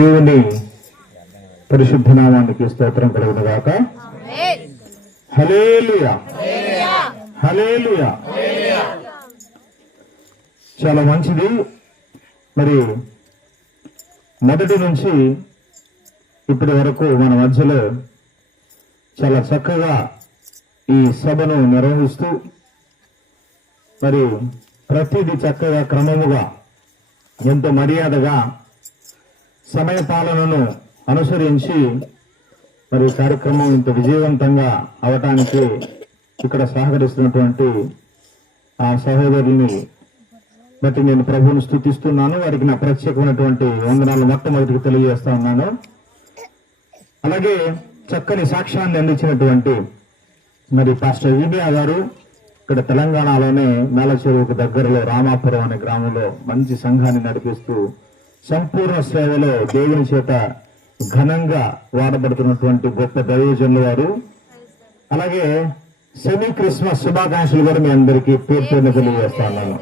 దేవుని పరిశుద్ధ నామానికి స్తోత్రం కలుగును గాక. హల్లెలూయా, హల్లెలూయా. చాలా మంచిది. మరి మొదటి నుంచి ఇప్పటి వరకు మన మధ్యలో చాలా చక్కగా ఈ సభను నిర్వహిస్తూ మరి ప్రతిదీ చక్కగా క్రమముగా ఎంతో మర్యాదగా సమయ పాలనను అనుసరించి మరి కార్యక్రమం ఇంత విజయవంతంగా అవటానికి ఇక్కడ సహకరిస్తున్నటువంటి ఆ సహోదరుల్ని బట్టి నేను ప్రభువుని స్తుతిస్తున్నాను. వారికి నా ప్రత్యేకమైనటువంటి వందనాలు మొట్టమొదటికి తెలియజేస్తా ఉన్నాను. అలాగే చక్కని సాక్ష్యాన్ని అందించినటువంటి మరి పాస్టర్ విబియా గారు ఇక్కడ తెలంగాణలోనే మేలచెరువుకు దగ్గరలో రామాపురం అనే గ్రామంలో మంచి సంఘాన్ని నడిపిస్తూ సంపూర్ణ సేవలో దేవుని చేత ఘనంగా వాడబడుతున్నటువంటి గొప్ప దైవజనులు వారు. అలాగే సెమీ క్రిస్మస్ శుభాకాంక్షలు కూడా మీ అందరికీ పేరు తెలియజేస్తా ఉన్నాను.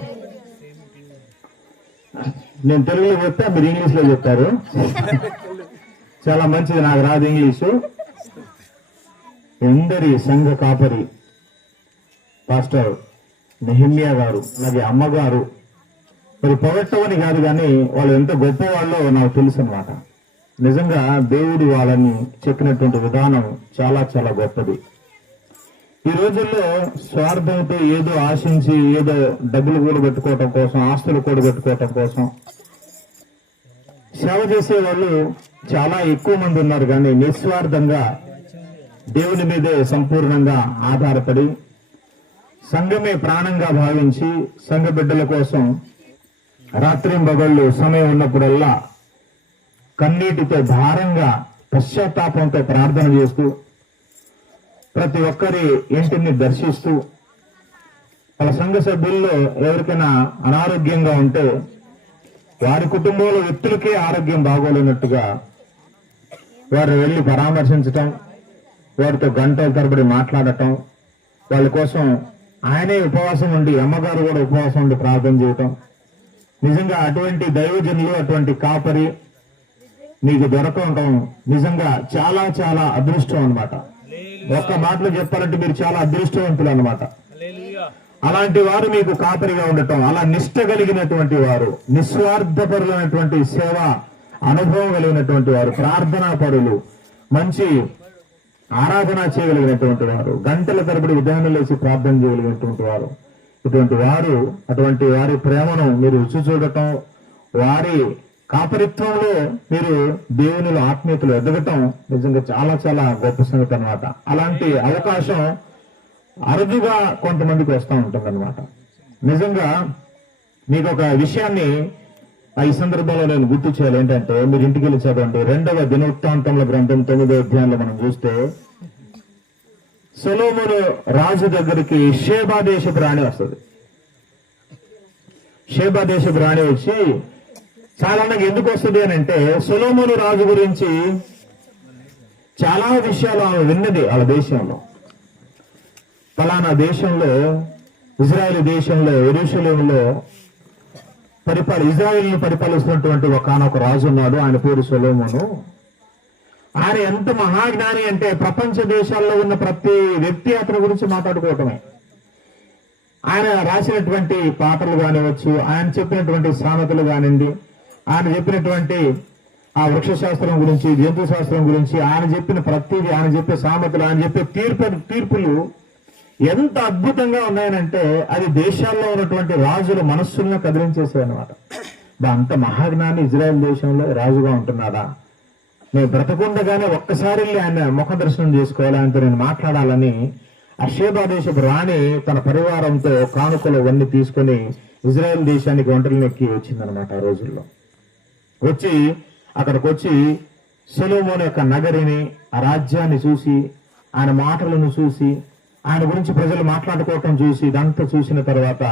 నేను తెలుగులో చెప్తే మీరు ఇంగ్లీష్ లో చెప్తారు. చాలా మంచిది, నాకు రాదు ఇంగ్లీషు. ఎందరి సంఘ కాపరి పాస్టర్ నెహమ్యా గారు, అలాగే అమ్మగారు, మరి పొగట్టమని కాదు కానీ వాళ్ళు ఎంత గొప్ప వాళ్ళో నాకు తెలుసు అన్నమాట. నిజంగా దేవుడు వాళ్ళని చెప్పినటువంటి విధానం చాలా చాలా గొప్పది. ఈ రోజుల్లో స్వార్థంతో ఏదో ఆశించి ఏదో డబ్బులు కూడబెట్టుకోవటం కోసం, ఆస్తులు కూడబెట్టుకోవటం కోసం సేవ చేసే వాళ్ళు చాలా ఎక్కువ మంది ఉన్నారు. కానీ నిస్వార్థంగా దేవుని మీదే సంపూర్ణంగా ఆధారపడి సంఘమే ప్రాణంగా భావించి సంఘ బిడ్డల కోసం రాత్రింబగళ్ళు సమయం ఉన్నప్పుడల్లా కన్నీటితో భారంగా పశ్చాత్తాపంతో ప్రార్థన చేస్తూ ప్రతి ఒక్కరి ఇంటిని దర్శిస్తూ వాళ్ళ సంఘ సభ్యుల్లో ఎవరికైనా అనారోగ్యంగా ఉంటే వారి కుటుంబంలో వ్యక్తులకే ఆరోగ్యం బాగోలేనట్టుగా వారు వెళ్లి పరామర్శించటం, వారితో గంటల తరబడి మాట్లాడటం, వాళ్ళ కోసం ఆయనే ఉపవాసం ఉండి, అమ్మగారు కూడా ఉపవాసం ఉండి ప్రార్థన చేయటం. నిజంగా అటువంటి దైవజనులు, అటువంటి కాపరి మీకు దొరకటం నిజంగా చాలా చాలా అదృష్టం అన్నమాట. ఒక్క మాటలో చెప్పాలంటే మీరు చాలా అదృష్టవంతులు అన్నమాట. అలాంటి వారు మీకు కాపరిగా ఉండటం, అలా నిష్ట కలిగినటువంటి వారు, నిస్వార్థపరులైనటువంటి సేవ అనుభవం కలిగినటువంటి వారు, ప్రార్థనా పరులు, మంచి ఆరాధన చేయగలిగినటువంటి వారు, గంటల తరబడి ఉదయాన్నే లేచి ప్రార్థన చేయగలిగినటువంటి వారు, అటువంటి వారి ప్రేమను మీరు రుచి చూడటం, వారి కాపరిత్వంలో మీరు దేవునిలో ఆత్మీయతలు ఎదగటం నిజంగా చాలా చాలా గొప్ప సంగతి అన్నమాట. అలాంటి అవకాశం అరుదుగా కొంతమందికి వస్తూ ఉంటుంది అన్నమాట. నిజంగా మీకు ఒక విషయాన్ని ఈ సందర్భంలో నేను గుర్తు చేయాలి. ఏంటంటే మీరు ఇంటికి వెళ్ళి చదవండి. 2వ దినవృత్తాంతముల గ్రంథం 9వ అధ్యాయంలో మనం చూస్తే సొలొమోను రాజు దగ్గరికి షేబా దేశపు రాణి వస్తుంది. షేబా దేశపు రాణి వచ్చి సాధారణంగా ఎందుకు వస్తుంది అని అంటే సొలొమోను రాజు గురించి చాలా విషయాలు ఆమె విన్నది. వాళ్ళ దేశంలో ఫలానా దేశంలో, ఇజ్రాయెల్ దేశంలో, యెరూషలేములో ఇజ్రాయెల్ని పరిపాలిస్తున్నటువంటి ఒకనొక రాజు ఉన్నాడు. ఆయన పేరు సొలొమోను. ఆయన ఎంత మహాజ్ఞాని అంటే ప్రపంచ దేశాల్లో ఉన్న ప్రతి వ్యక్తి అతని గురించి మాట్లాడుకోవటమే. ఆయన రాసినటువంటి పాటలు కానివచ్చు, ఆయన చెప్పినటువంటి సామెతలు కానివ్వండి, ఆయన చెప్పినటువంటి ఆ వృక్షశాస్త్రం గురించి, జంతు శాస్త్రం గురించి, ఆయన చెప్పిన ప్రతిదీ, ఆయన చెప్పే సామెతలు, ఆయన చెప్పే తీర్పులు ఎంత అద్భుతంగా ఉన్నాయనంటే అది దేశాల్లో ఉన్నటువంటి రాజుల మనస్సులను కదిలించేసాయి అన్నమాట. అంత మహాజ్ఞాని ఇజ్రాయెల్ దేశంలో రాజుగా ఉంటున్నాడా? నేను బ్రతకుండగానే ఒక్కసారి ఆయన ముఖ దర్శనం చేసుకోవాలి, ఆయనతో నేను మాట్లాడాలని ఆ షేబా దేశపు రాణి తన పరివారంతో కానుకలు అవన్నీ తీసుకుని ఇజ్రాయెల్ దేశానికి ఒంటరినెక్కి వచ్చిందనమాట. ఆ రోజుల్లో అక్కడికి వచ్చి సొలొమోను యొక్క నగరిని, ఆ రాజ్యాన్ని చూసి, ఆయన మాటలను చూసి, ఆయన గురించి ప్రజలు మాట్లాడుకోవటం చూసి, ఇదంతా చూసిన తర్వాత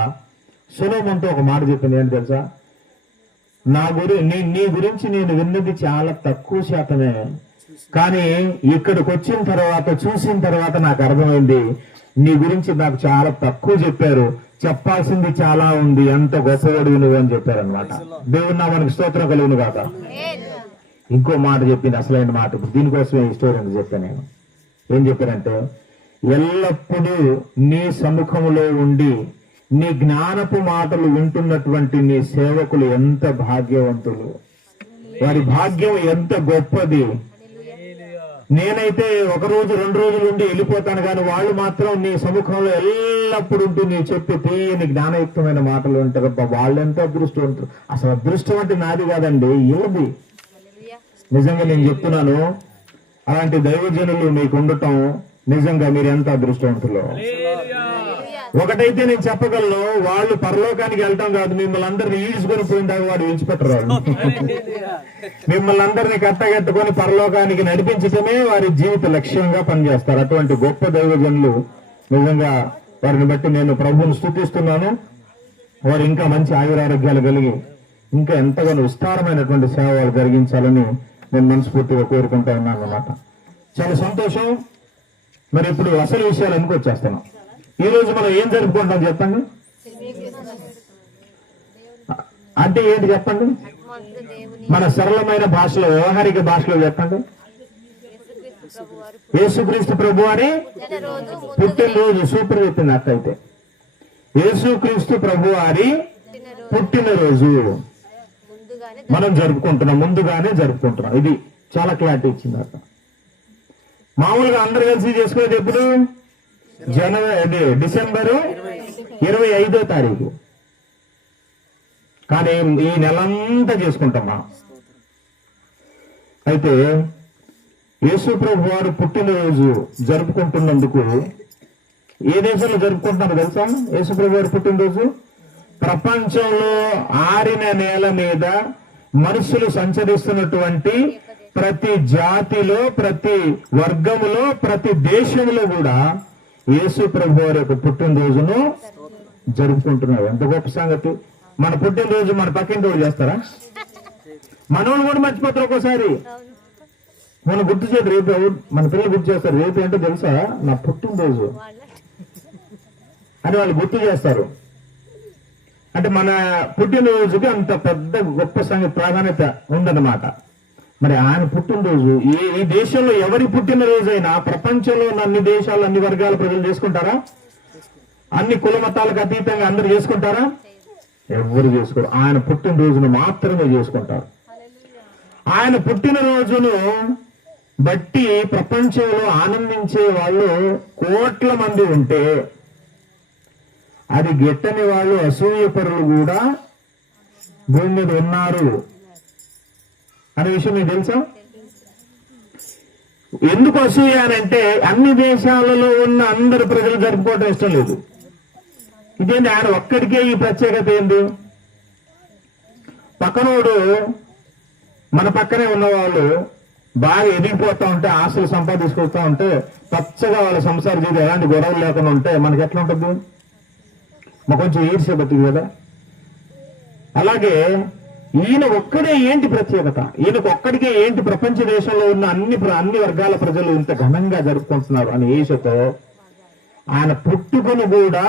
సొలొమోనుతో ఒక మాట చెప్పింది. ఏంటి తెలుసా? నీ గురించి నేను విన్నది చాలా తక్కువ శాతమే, కానీ ఇక్కడికి వచ్చిన తర్వాత, చూసిన తర్వాత నాకు అర్థమైంది నీ గురించి నాకు చాలా తక్కువ చెప్పారు, చెప్పాల్సింది చాలా ఉంది, ఎంత గొప్పవాడివి నువ్వు అని చెప్పారనమాట. దేవుని నామానికి స్తోత్రం కలుగును గాక. ఇంకో మాట చెప్పింది, అసలైన మాట. దీనికోసమే ఈ స్టోరీ అని చెప్పాను నేను. ఏం చెప్పారంటే, ఎల్లప్పుడూ నీ సముఖంలో ఉండి నీ జ్ఞానపు మాటలు వింటున్నటువంటి నీ సేవకులు ఎంత భాగ్యవంతులు, వారి భాగ్యం ఎంత గొప్పది. నేనైతే 1 రోజు 2 రోజులు ఉండి వెళ్ళిపోతాను, కానీ వాళ్ళు మాత్రం నీ సముఖంలో ఎల్లప్పుడు ఉంటూ నీ చెప్పి తీయని జ్ఞానయుక్తమైన మాటలు ఉంటారు. వాళ్ళెంత అదృష్టవంతులు. అసలు అదృష్టం అంటే నాది కాదండి, ఏది. నిజంగా నేను చెప్తున్నాను, అలాంటి దైవజనులు మీకు ఉండటం నిజంగా మీరు ఎంత అదృష్టవంతులు. ఒకటైతే నేను చెప్పగలను, వాళ్ళు పరలోకానికి వెళ్ళటం కాదు, మిమ్మల్ని అందరినీ ఈడ్చుకొని పోయిందాక వాడు విడిచిపెట్టరు. మిమ్మల్ని అందరినీ కట్టగట్టుకొని పరలోకానికి నడిపించటమే వారి జీవిత లక్ష్యంగా పనిచేస్తారు. అటువంటి గొప్ప దైవజనులు, నిజంగా వారిని బట్టి నేను ప్రభువుని స్తుతిస్తున్నాను. వారు ఇంకా మంచి ఆయురారోగ్యాలు కలిగి ఇంకా ఎంతగానో విస్తారమైనటువంటి సేవ వాళ్ళు జరిగించాలని నేను మనస్ఫూర్తిగా కోరుకుంటా ఉన్నాను అన్నమాట. చాలా సంతోషం. మరి ఇప్పుడు అసలు విషయాలకు వచ్చేస్తున్నాం. ఈ రోజు మనం ఏం జరుపుకుంటాం చెప్పండి. అంటే ఏంటి చెప్పండి, మన సరళమైన భాషలో, వ్యవహారిక భాషలో చెప్పండి. యేసుక్రీస్తు ప్రభు అని పుట్టినరోజు. సూపర్ చెప్పింది అక్క. అయితే యేసుక్రీస్తు ప్రభు వారి పుట్టినరోజు మనం జరుపుకుంటున్నాం, ముందుగానే జరుపుకుంటున్నాం. ఇది చాలా క్లారిటీ ఇచ్చింది అక్క. మామూలుగా అందరు కలిసి చేసుకునేది ఎప్పుడు? డిసెంబరు 25వ తారీఖు. కానీ ఈ నెలంతా చేసుకుంటాం మనం. అయితే యేసు ప్రభు వారు పుట్టినరోజు జరుపుకుంటున్నందుకు ఏ దేశంలో జరుపుకుంటున్నారో తెలుసా? యేసు ప్రభు వారి పుట్టినరోజు ప్రపంచంలో ఆరిన నేల మీద మనుషులు సంచరిస్తున్నటువంటి ప్రతి జాతిలో, ప్రతి వర్గములో, ప్రతి దేశంలో కూడా యేసు ప్రభు వారి యొక్క పుట్టినరోజును జరుపుకుంటున్నారు. ఎంత గొప్ప సంగతి. మన పుట్టినరోజు మన పక్కింటి వాళ్ళు చేస్తారా? మనోళ్ళు కూడా మర్చిపోతారు ఒక్కోసారి. మనం గుర్తు చేయదు. రేపు మన పిల్లలు గుర్తు చేస్తారు. రేపు ఏంటో తెలుసా? నా పుట్టినరోజు అని వాళ్ళు గుర్తు చేస్తారు. అంటే మన పుట్టినరోజుకి అంత పెద్ద గొప్ప సంగతి, ప్రాధాన్యత ఉందన్నమాట. మరి ఆయన పుట్టినరోజు ఈ దేశంలో ఎవరి పుట్టినరోజైనా ప్రపంచంలో ఉన్న అన్ని దేశాలు, అన్ని వర్గాల ప్రజలు చేసుకుంటారా? అన్ని కుల మతాలకు అతీతంగా అందరూ చేసుకుంటారా? ఎవరు చేసుకోరు. ఆయన పుట్టినరోజును మాత్రమే చేసుకుంటారు. ఆయన పుట్టినరోజును బట్టి ప్రపంచంలో ఆనందించే వాళ్ళు కోట్ల మంది ఉంటే, అది గిట్టని వాళ్ళు, అసూయపరులు కూడా భూమి మీద ఉన్నారు అనే విషయం మీకు తెలుసా? ఎందుకు అసూయ అంటే అన్ని దేశాలలో ఉన్న అందరు ప్రజలు జరుపుకోవటం ఇష్టం లేదు. ఇదేంటి, ఆయన ఒక్కడికే ఈ ప్రత్యేకత ఏంది? పక్కనోడు, మన పక్కనే ఉన్నవాళ్ళు బాగా ఎదిగిపోతా ఉంటే, ఆస్తులు సంపాదించుకుంటా ఉంటే, పచ్చగా వాళ్ళ సంసార జీవితం ఎలాంటి గొడవలు లేకుండా ఉంటే మనకి ఎట్లా ఉంటుంది? మాకు కొంచెం ఈర్ష్య పట్టింది కదా. అలాగే ఈయన ఒక్కడే ఏంటి ప్రత్యేకత? ఈయనకు ఒక్కడికే ఏంటి ప్రపంచ దేశంలో ఉన్న అన్ని వర్గాల ప్రజలు ఇంత ఘనంగా జరుపుకుంటున్నారు అని ఈర్ష్యతో ఆయన పుట్టుకను కూడా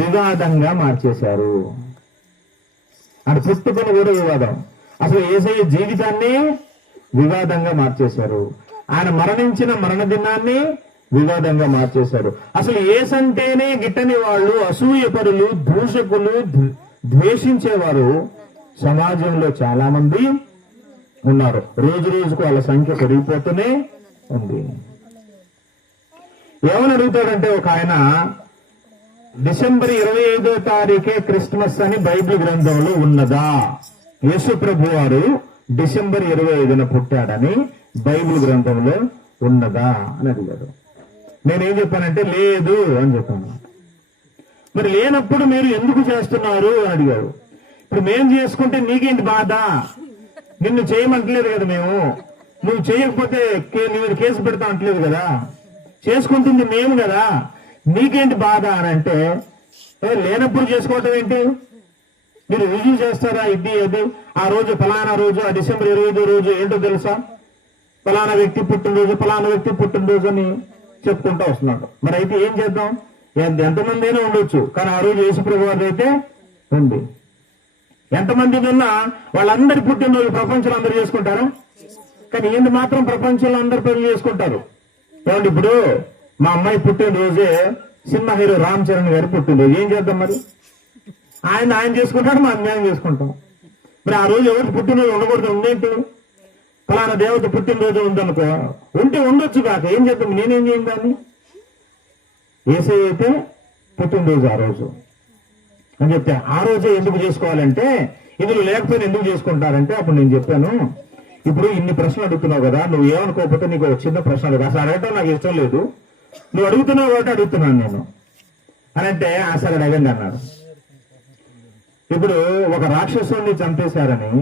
వివాదంగా మార్చేశారు. ఆయన పుట్టుకను కూడా వివాదం. అసలు యేసయ్య జీవితాన్ని వివాదంగా మార్చేశారు. ఆయన మరణించిన మరణ దినాన్ని వివాదంగా మార్చేశారు. అసలు యేసంటేనే గిట్టని వాళ్ళు, అసూయపరులు, దూషకులు, ద్వేషించేవారు సమాజంలో చాలా మంది ఉన్నారు. రోజు రోజుకు వాళ్ళ సంఖ్య పెరిగిపోతూనే ఉంది. ఏమని అడుగుతాడంటే ఒక ఆయన, డిసెంబర్ 25వ తారీఖే క్రిస్మస్ అని బైబిల్ గ్రంథంలో ఉన్నదా? యేసు ప్రభు వారు డిసెంబర్ 25న పుట్టాడని బైబిల్ గ్రంథంలో ఉన్నదా అని అడిగాడు. నేనేం చెప్పానంటే లేదు అని చెప్పాను. మరి లేనప్పుడు మీరు ఎందుకు చేస్తున్నారు అని అడిగాడు. ఇప్పుడు మేము చేసుకుంటే నీకేంటి బాధ? నిన్ను చేయమంటలేదు కదా మేము. నువ్వు చేయకపోతే నువ్వు కేసు పెడతా అంటలేదు కదా. చేసుకుంటుంది మేము కదా, నీకేంటి బాధ అని అంటే, లేనప్పుడు చేసుకోవటం ఏంటి? మీరు రుజువు చేస్తారా? ఇది అది ఆ రోజు ఫలానా రోజు, ఆ డిసెంబర్ 25వ రోజు ఏంటో తెలుసా? ఫలానా వ్యక్తి పుట్టినరోజు, ఫలానా వ్యక్తి పుట్టినరోజు అని చెప్పుకుంటూ వస్తున్నాడు. మరి అయితే ఏం చేద్దాం? ఎంతమంది అయినా ఉండొచ్చు, కానీ ఆ రోజు యేసుప్రభు వారిది అయితే ఉంది. ఎంతమంది ఉన్నా వాళ్ళందరి పుట్టినరోజు ప్రపంచంలో అందరూ చేసుకుంటారా? కానీ ఈయన మాత్రం ప్రపంచంలో అందరు పెళ్లి చేసుకుంటారు. ఏమంటే ఇప్పుడు మా అమ్మాయి పుట్టినరోజే సినిమా హీరో రామ్ చరణ్ గారి పుట్టినరోజు, ఏం చేద్దాం మరి? ఆయన చేసుకుంటాడు, మా అమ్మాయి చేసుకుంటాం. మరి ఆ రోజు ఎవరికి పుట్టినరోజు ఉండకూడదు? ఉండేంటి? ఫలానా దేవత పుట్టినరోజు ఉందనుకో, ఉంటే ఉండొచ్చు కాక ఏం చేద్దాం? నేనేం చేయం దాన్ని? ఏసై అయితే పుట్టినరోజు ఆ రోజు అని చెప్తే ఆ రోజే ఎందుకు చేసుకోవాలంటే, ఇందులో లేకపోయినా ఎందుకు చేసుకుంటారంటే అప్పుడు నేను చెప్పాను, ఇప్పుడు ఇన్ని ప్రశ్నలు అడుగుతున్నావు కదా, నువ్వు ఏమనుకోకపోతే నీకు ఒక చిన్న ప్రశ్న అడుగు. అసలు అడగటం నాకు ఇష్టం లేదు, నువ్వు అడుగుతున్నావు కాబట్టి అడుగుతున్నాను నేను అని అంటే సరే అడగండి అన్నాడు. ఇప్పుడు ఒక రాక్షసుని చంపేశారని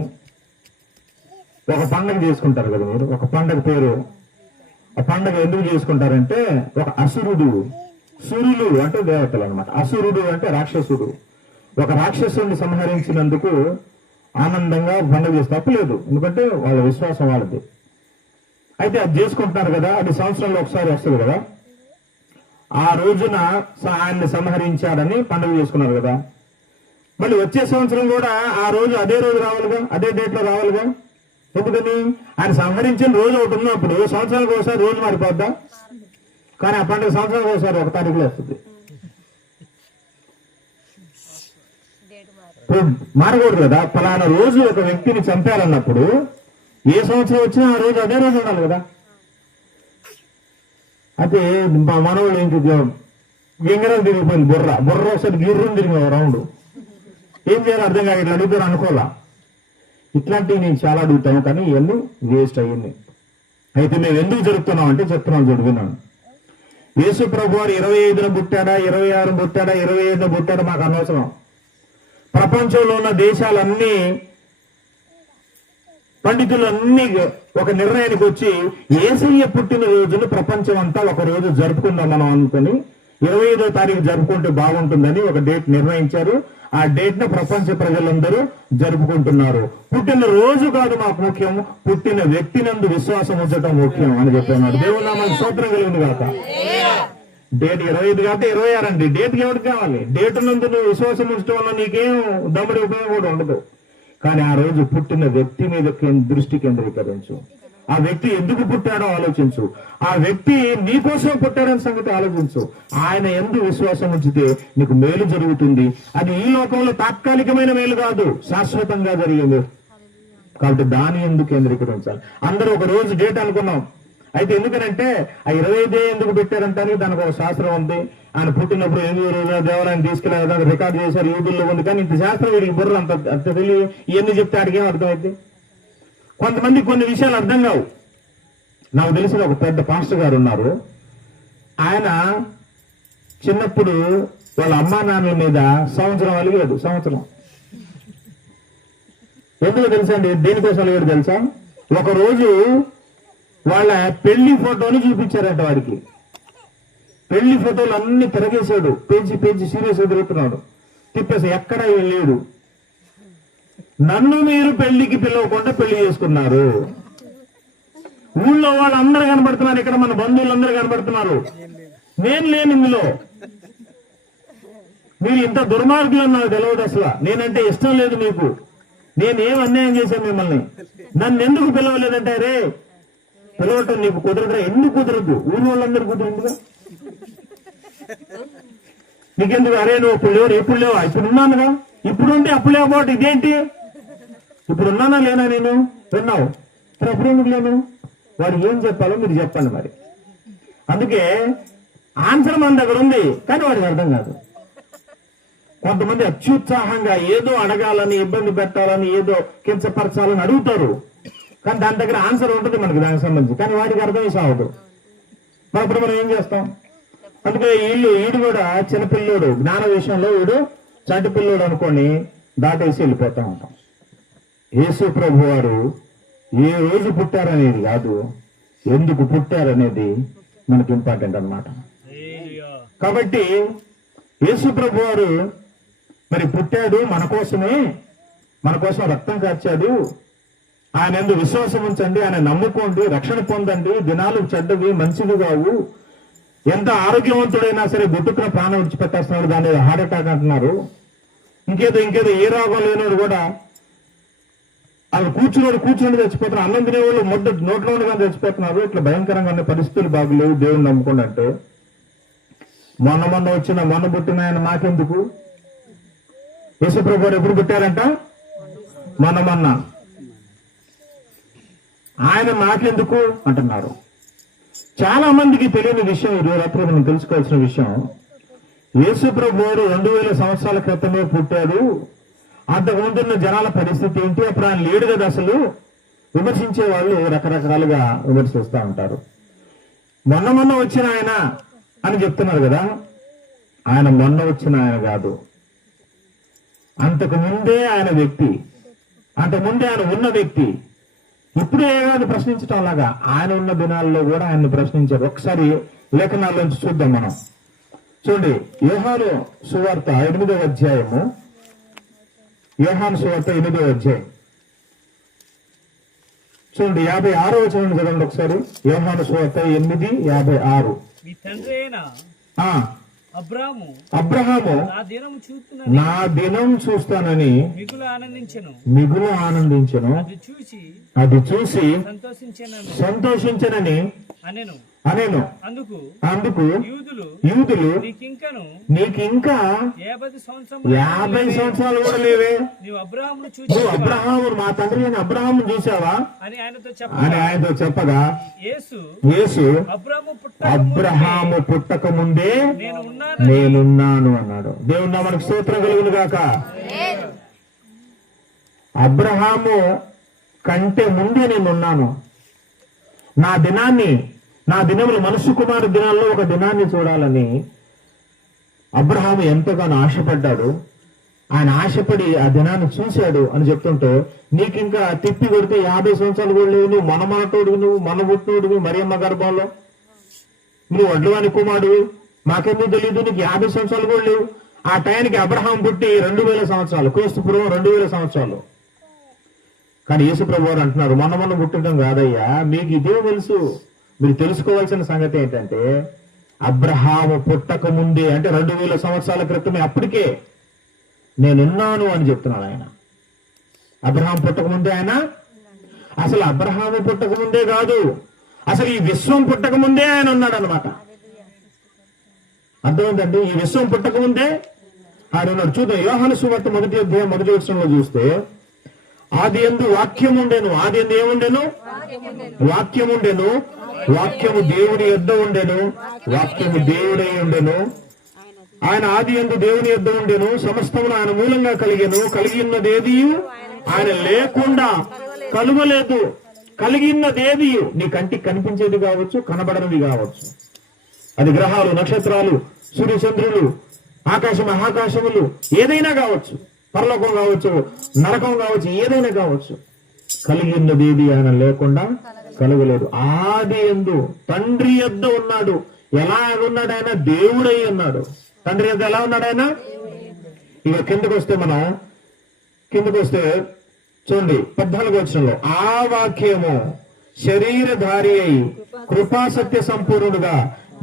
ఒక పండగ చేసుకుంటారు కదా మీరు. ఒక పండగ పేరు, ఆ పండగ ఎందుకు చేసుకుంటారంటే ఒక అసురుడు, సురులు అంటే దేవతలు అనమాట, అసురుడు అంటే రాక్షసుడు, ఒక రాక్షసుని సంహరించినందుకు ఆనందంగా పండుగ చేస్తే తప్పులేదు, ఎందుకంటే వాళ్ళ విశ్వాసం వాళ్ళది. అయితే అది చేసుకుంటున్నారు కదా, అది సంవత్సరంలో ఒకసారి వస్తుంది కదా, ఆ రోజున ఆయన్ని సంహరించాడని పండుగ చేసుకున్నారు కదా. మళ్ళీ వచ్చే సంవత్సరం కూడా ఆ రోజు అదే రోజు రావాలిగా, అదే డేట్ లో రావాలిగా. ఎందుకని? ఆయన సంహరించిన రోజు ఒకటి ఉన్నప్పుడు సంవత్సరానికి ఒకసారి రోజు మారిపోద్దా? కానీ ఆ పండుగ సంవత్సరానికి ఒకసారి 1 తారీఖులో వస్తుంది. మారకూడదు కదా. ఫలానా రోజు ఒక వ్యక్తిని చంపాలన్నప్పుడు ఏ సంవత్సరం వచ్చినా ఆ రోజు అదే రోజు ఉండాలి కదా. అయితే మా మనవులు ఏంటి, గింగరం తిరిగిపోయింది, బుర్ర ఒకసారి గిర్రం తిరిగి రౌండ్, ఏం చేయాలో అర్థం కాక ఇట్లా అడుగుతారు అనుకోవాలా. ఇట్లాంటివి నేను చాలా అడుగుతాను, కానీ ఇవన్నీ వేస్ట్ అయ్యింది. అయితే మేము ఎందుకు జరుపుతున్నాం అంటే చెప్తున్నాను, చూడు విన్నాను. యేసు ప్రభు వారు 25న పుట్టాడా, 26 పుట్టాడా, 25న పుట్టాడా మాకు అనవసరం. ప్రపంచంలో ఉన్న దేశాలన్నీ, పండితులన్నీ ఒక నిర్ణయానికి వచ్చి యేసయ్య పుట్టిన రోజును ప్రపంచం అంతా ఒక రోజు జరుపుకుందాం మనం అనుకుని 25వ తారీఖు జరుపుకుంటే బాగుంటుందని ఒక డేట్ నిర్ణయించారు. ఆ డేట్ ను ప్రపంచ ప్రజలందరూ జరుపుకుంటున్నారు. పుట్టిన రోజు కాదు మాకు ముఖ్యం, పుట్టిన వ్యక్తినందు విశ్వాసం ఉంచడం ముఖ్యం అని చెప్పారు. దేవుని నామానికి స్తోత్రం కలిగింది కాక. డేట్ 25 కాబట్టి 26 అండి. డేట్కి ఎవరికి కావాలి? డేట్ నందు నువ్వు విశ్వాసం ఉంచడం వల్ల నీకేం దమ్ముడి ఉపయోగం కూడా ఉండదు. కానీ ఆ రోజు పుట్టిన వ్యక్తి మీద దృష్టి కేంద్రీకరించు. ఆ వ్యక్తి ఎందుకు పుట్టాడో ఆలోచించు. ఆ వ్యక్తి నీకోసం పుట్టాడని సంగతి ఆలోచించు. ఆయన ఎందు విశ్వాసం ఉంచితే నీకు మేలు జరుగుతుంది. అది ఈ లోకంలో తాత్కాలికమైన మేలు కాదు, శాశ్వతంగా జరిగేది. కాబట్టి దాని ఎందుకు కేంద్రీకరించాలి. అందరూ ఒక రోజు డేట్ అనుకున్నాం. అయితే ఎందుకనంటే ఆ 25 ఎందుకు పెట్టారంటానికి దానికి ఒక శాస్త్రం ఉంది. ఆయన పుట్టినప్పుడు ఎందుకు దేవాలయాన్ని తీసుకెళ్ళి రికార్డు చేశారు, యూదుల్లో ఉంది. కానీ ఇంత శాస్త్రం వీడికి బుర్ర అంత తెలియ, ఇవన్నీ చెప్తే ఆడికి ఏం అర్థమైంది? కొంతమంది కొన్ని విషయాలు అర్థం కావు. నాకు తెలిసిన ఒక పెద్ద పాస్టర్ గారు ఉన్నారు. ఆయన చిన్నప్పుడు వాళ్ళ అమ్మా నాన్నల మీద సంవత్సరం అలిగాడు. సంవత్సరం ఎందుకు తెలుసా అండి? దేనికోసం అలిగాడు తెలుసా? ఒకరోజు వాళ్ళ పెళ్లి ఫోటోని చూపించారంట వాడికి. పెళ్లి ఫోటోలు అన్ని తిరగేశాడు, పేజీ సీరియస్ తిరుగుతున్నాడు, తిప్పేసి ఎక్కడ లేడు. నన్ను మీరు పెళ్లికి పిలవకుండా పెళ్లి చేసుకున్నారు. ఊళ్ళో వాళ్ళందరూ కనబడుతున్నారు, ఇక్కడ మన బంధువులందరూ కనబడుతున్నారు, నేను లేని ఇందులో. మీరు ఇంత దుర్మార్గులు నాకు తెలియదు. అసలు నేనంటే ఇష్టం లేదు మీకు. నేనేం అన్యాయం చేశాను మిమ్మల్ని? నన్ను ఎందుకు పిలవలేదంటే, రే పిలవటం నీకు కుదరదురా. ఎందుకు కుదరదు? ఊరి వాళ్ళందరూ కుదరదుగా. నీకెందుకు? అరే నువ్వు ఇప్పుడు లేవు, ఎప్పుడు లేవా? ఇప్పుడు ఉన్నానుగా. ఇప్పుడు ఉంటే అప్పుడు లేకపోతే ఇదేంటి? ఇప్పుడు ఉన్నానా లేనా? నేను విన్నావు, అప్పుడు ఎందుకు లేను? వాడు ఏం చెప్పాలో మీరు చెప్పండి మరి. అందుకే ఆన్సర్ మన దగ్గర ఉంది, కానీ వాడికి అర్థం కాదు. కొంతమంది అత్యుత్సాహంగా ఏదో అడగాలని, ఇబ్బంది పెట్టాలని, ఏదో కించపరచాలని అడుగుతారు. కానీ దాని దగ్గర ఆన్సర్ ఉంటుంది మనకి దానికి సంబంధించి, కానీ వాడికి అర్థం సాగదు. మరి అప్పుడు మనం ఏం చేస్తాం? అందుకే ఈడు కూడా చిన్నపిల్లోడు, జ్ఞాన విషయంలో వీడు చంటి పిల్లోడు అనుకొని దాటేసి వెళ్ళిపోతా ఉంటాం. యేసు ప్రభు వారు ఏ రోజు పుట్టారనేది కాదు, ఎందుకు పుట్టారనేది మనకి ఇంపార్టెంట్ అన్నమాట. కాబట్టి యేసు ప్రభు వారు మరి పుట్టాడు మన కోసమే, మన కోసం రక్తం కార్చాడు. ఆయన ఎందు విశ్వాసం ఉంచండి, ఆయన నమ్ముకోండి, రక్షణ పొందండి. దినాలు చెడ్డవి మంచివి కావు. ఎంత ఆరోగ్యవంతుడైనా సరే గుట్టుకున్న ప్రాణం విడిచిపెట్టేస్తున్నాడు, దాని హార్ట్ అటాక్ అంటున్నారు. ఇంకేదో ఏ రోగం లేనివాడు కూడా వాళ్ళు కూర్చుని చచ్చిపోతున్నారు. అన్నం తినేవాళ్ళు నోట్లో ఉండగానే చచ్చిపోతున్నారు. ఇట్లా భయంకరంగా ఉన్న పరిస్థితులు బాగులేవు దేవుని నమ్ముకుండా అంటే మొన్న పుట్టిన ఆయన మాకెందుకు? యేసుప్రభు ఎప్పుడు పుట్టారంట? మొన్న ఆయన మాకెందుకు అంటున్నారు. చాలా మందికి తెలియని విషయం, ఈరోజు రాత్రి మనం తెలుసుకోవాల్సిన విషయం, యేసుప్రభు 2000 సంవత్సరాల క్రితమే పుట్టాడు. అంతకుముందున్న జనాల పరిస్థితి ఏంటి? అప్పుడు ఆయన లేడు కదా అసలు. విమర్శించే వాళ్ళు రకరకాలుగా విమర్శిస్తూ ఉంటారు. మొన్న వచ్చిన ఆయన అని చెప్తున్నారు కదా. ఆయన మొన్న వచ్చిన ఆయన కాదు, అంతకు ముందే ఆయన వ్యక్తి, అంతకుముందే ఆయన ఉన్న వ్యక్తి. ఇప్పుడు ఏమైనా ప్రశ్నించటం లాగా ఆయన ఉన్న దినాల్లో కూడా ఆయన్ని ప్రశ్నించారు. ఒకసారి లేఖనాల్లోంచి చూద్దాం మనం. చూడండి, యోహాను సువార్త 8వ అధ్యాయము. యోహాను సువార్త 8వ అధ్యాయం చూడండి, 56వ వచనం చదవండి ఒకసారి. యోహాను సువార్త 8:56. మీ తండ్రి అయిన అబ్రాహాము నా దినం చూస్తానని మిగులు ఆనందించెను. అది చూసి సంతోషించెనని అనేను. అందుకు యూదులు నీకింకా 50 సంవత్సరాలు కూడా లేవే, నువ్వు అబ్రహాము మా తండ్రి అయిన అబ్రహాము చూసావా అని ఆయనతో చెప్పగా, యేసు అబ్రహాము పుట్టక ముందే నేనున్నాను అన్నాడు. దేవుని నామమునకు స్తోత్రం కలుగును గాక. అబ్రహాము కంటే ముందే నేనున్నాను. నా దినములు మనుష్య కుమారు దినాల్లో ఒక దినాన్ని చూడాలని అబ్రహాము ఎంతగానో ఆశపడ్డాడు. ఆయన ఆశపడి ఆ దినాన్ని చూశాడు అని చెప్తుంటే, నీకింకా తిప్పి కొడితే 50 సంవత్సరాలు కూడా లేవు, నువ్వు మనమాటోడివి, నువ్వు మనబుట్టుడివి, మరియమ్మ గర్భంలో నువ్వు వడ్లవాని కుమారుడివి, మాకెందుకు తెలియదు, నీకు 50 సంవత్సరాలు కూడా లేవు. ఆ టైంకి అబ్రహాం పుట్టి 2000 సంవత్సరాలు, క్రీస్తు పూర్వం 2000 సంవత్సరాలు. కానీ యేసుప్రభు వారు అంటున్నారు, మొన్న పుట్టడం కాదయ్యా, మీకు ఇదే తెలుసు. మీరు తెలుసుకోవాల్సిన సంగతి ఏంటంటే, అబ్రహాము పుట్టక ముందే, అంటే 2000 సంవత్సరాల క్రితమే, అప్పటికే నేనున్నాను అని చెప్తున్నాడు ఆయన. అబ్రహాం పుట్టక ముందే ఆయన, అసలు అబ్రహాము పుట్టక ముందే కాదు, అసలు ఈ విశ్వం పుట్టక ముందే ఆయన ఉన్నాడు అనమాట. అర్థమైందండి? ఈ విశ్వం పుట్టక ముందే ఆయన ఉన్నాడు. చూద్దాం, యోహాను సువార్త 1వ అధ్యాయం 1వ వచనంలో చూస్తే, ఆది యందు వాక్యం ఉండెను. ఆది యందు ఏముండెను? వాక్యం ఉండెను. వాక్యము దేవుని యొద్ద ఉండెను. వాక్యము దేవుడై ఉండెను. ఆయన ఆది యందు దేవుని యొద్ద ఉండెను. సమస్తమును ఆయన మూలంగా కలిగెను. కలిగినదేది ఆయన లేకుండా కలుగలేదు. కలిగినదేది నీ కంటికి కనిపించేది కావచ్చు, కనబడనిది కావచ్చు. అది గ్రహాలు, నక్షత్రాలు, సూర్యచంద్రులు, ఆకాశం, మహాకాశములు, ఏదైనా కావచ్చు, పరలోకం కావచ్చు, నరకం కావచ్చు, ఏదైనా కావచ్చు. కలిగినదేది ఆయన లేకుండా కలుగలేదు. ఆది యందు తండ్రి యొద్ద ఉన్నాడు. ఎలా ఉన్నాడు ఆయన? దేవుడై ఉన్నాడు. తండ్రి యొద్ద ఎలా ఉన్నాడు ఆయన? ఇక కిందకు వస్తే చూడండి, 14వ వచనంలో, ఆ వాక్యము శరీరధారి అయి కృపాసత్య సంపూర్ణుడుగా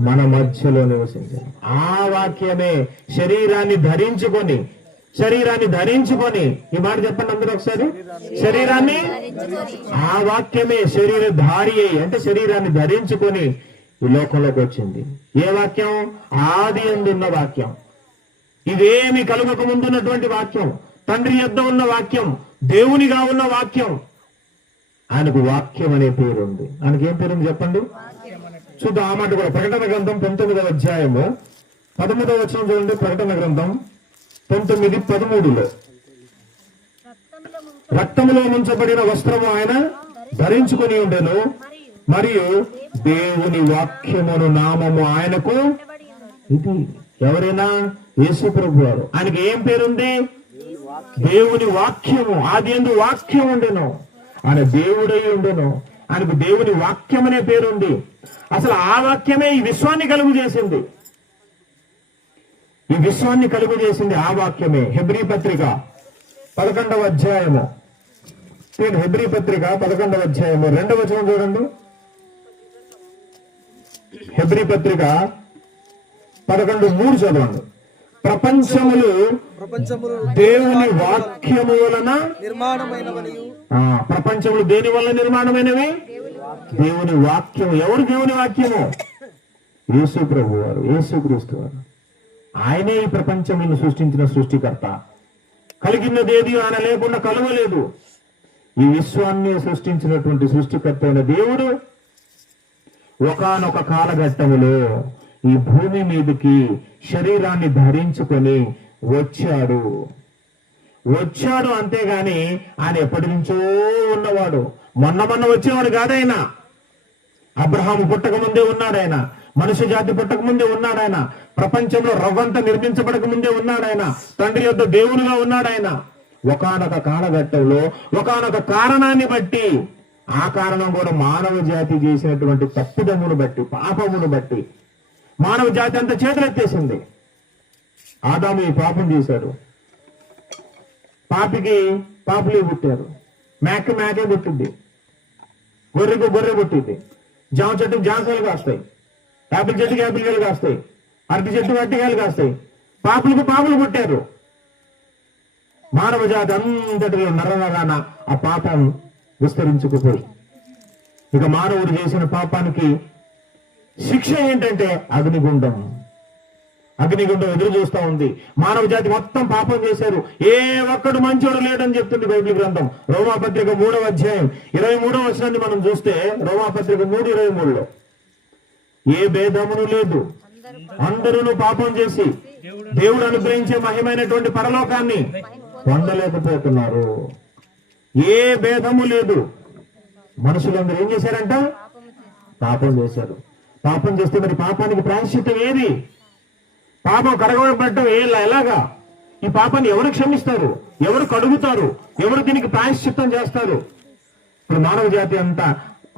మన మధ్యలో నివసించాడు. ఆ వాక్యమే శరీరాన్ని ధరించుకొని, ఈ మాట చెప్పండి అందరూ ఒకసారి. శరీరాన్ని, ఆ వాక్యమే శరీరధారి అయి, అంటే శరీరాన్ని ధరించుకొని ఈ లోకంలోకి వచ్చింది. ఏ వాక్యం? ఆది యందు ఉన్న వాక్యం. ఇదేమి కలుగక ముందున్నటువంటి వాక్యం, తండ్రి యొద్ద ఉన్న వాక్యం, దేవునిగా ఉన్న వాక్యం. ఆయనకు వాక్యం అనే పేరు ఉంది. ఆయనకి ఏం పేరు ఉంది చెప్పండి? చూద్దాం ఆ మాట కూడా. ప్రకటన గ్రంథం 19వ అధ్యాయము 13వ వచనం చూడండి. ప్రకటన గ్రంథం 19:13లో, రక్తములో ముంచబడిన వస్త్రము ఆయన ధరించుకొని ఉండెను, మరియు దేవుని వాక్యమును నామము ఆయనకు. ఇది ఎవరైనా? యేసు ప్రభు వారు. ఆయనకి ఏం పేరుంది? దేవుని వాక్యము. ఆది యందు వాక్యం ఉండెను, ఆయన దేవుడై ఉండెను. ఆయనకు దేవుని వాక్యం అనే పేరుంది. అసలు ఆ వాక్యమే ఈ విశ్వాన్ని కలుగు చేసింది. ఈ విశ్వాన్ని కలుగు చేసింది ఆ వాక్యమే. హెబ్రీ పత్రిక 11వ అధ్యాయము, హెబ్రీ పత్రిక 11వ అధ్యాయము 2వ వచనం చూడండి. హెబ్రీ పత్రిక 11:3 చదవండి. ప్రపంచములు దేవుని వాక్యము వలన నిర్మాణమైనవనియు ప్రపంచములు దేని వల్ల నిర్మాణమైనవి? దేవుని వాక్యము. ఎవరు దేవుని వాక్యము? యేసు ప్రభు వారు, యేసుక్రీస్తు వారు. ఆయనే ఈ ప్రపంచములను సృష్టించిన సృష్టికర్త. కలిగినది ఏది ఆయన లేకుండా కలవలేదు. ఈ విశ్వాన్ని సృష్టించినటువంటి సృష్టికర్త అయిన దేవుడు ఒకానొక కాలఘట్టములో ఈ భూమి మీదకి శరీరాన్ని ధరించుకొని వచ్చాడు అంతేగాని ఆయన ఎప్పటి నుంచో ఉన్నవాడు. మొన్న వచ్చేవాడు కాదాయన. అబ్రహాము పుట్టక ముందే ఉన్నాడాయన. మనుష్య జాతి పుట్టక ముందే ఉన్నాడాయన. ప్రపంచంలో రవ్వంత నిర్మించబడక ముందే ఉన్నాడాయన. తండ్రి యొద్ద దేవునిగా ఉన్నాడాయన. ఒకానొక కాలఘట్టంలో ఒకానొక కారణాన్ని బట్టి, ఆ కారణం కూడా మానవ జాతి చేసినటువంటి తప్పిదమును బట్టి, పాపమును బట్టి మానవ జాతి అంతా చేతులెత్తేసింది. ఆదాము ఈ పాపం చేశాడు. పాపులే పుట్టారు. మేకే పుట్టింది, గొర్రెకు గొర్రె పుట్టింది. జామ చెట్టుకు జామకాయలు కాస్తాయి, యాపిల్ చెట్టుకి యాపిల్ కాయలు కాస్తాయి, అరటి చెట్టు అరటికాయలు కాస్తాయి. పాపులు పుట్టారు. మానవ జాతి అంతటిలో నరనరాన ఆ పాపం విస్తరించుకుపోయి, ఇక మానవుడు చేసిన పాపానికి శిక్ష ఏంటంటే అగ్నిగుండం ఎదురు చూస్తా ఉంది. మానవ జాతి మొత్తం పాపం చేశారు. ఏ ఒక్కడు మంచోడు లేడని చెప్తుంది బైబిల్ గ్రంథం. రోమాపత్రిక 3వ అధ్యాయం 23వ వచనాన్ని మనం చూస్తే, రోమాపత్రిక 3:23లో ఏ భేదమును లేదు, అందరూ పాపం చేసి దేవుడు అనుగ్రహించే మహిమైనటువంటి పరలోకాన్ని పొందలేకపోతున్నారు. ఏ భేదము లేదు. మనుషులందరూ ఏం చేశారంట? పాపం చేశారు. పాపం చేస్తే మరి పాపానికి ప్రాయశ్చిత్తం ఏది? పాపం కడగబడటం ఎలాగా? ఈ పాపాన్ని ఎవరు క్షమిస్తారు? ఎవరు కడుగుతారు? ఎవరు దీనికి ప్రాయశ్చిత్తం చేస్తారు? ఇప్పుడు మానవ జాతి అంతా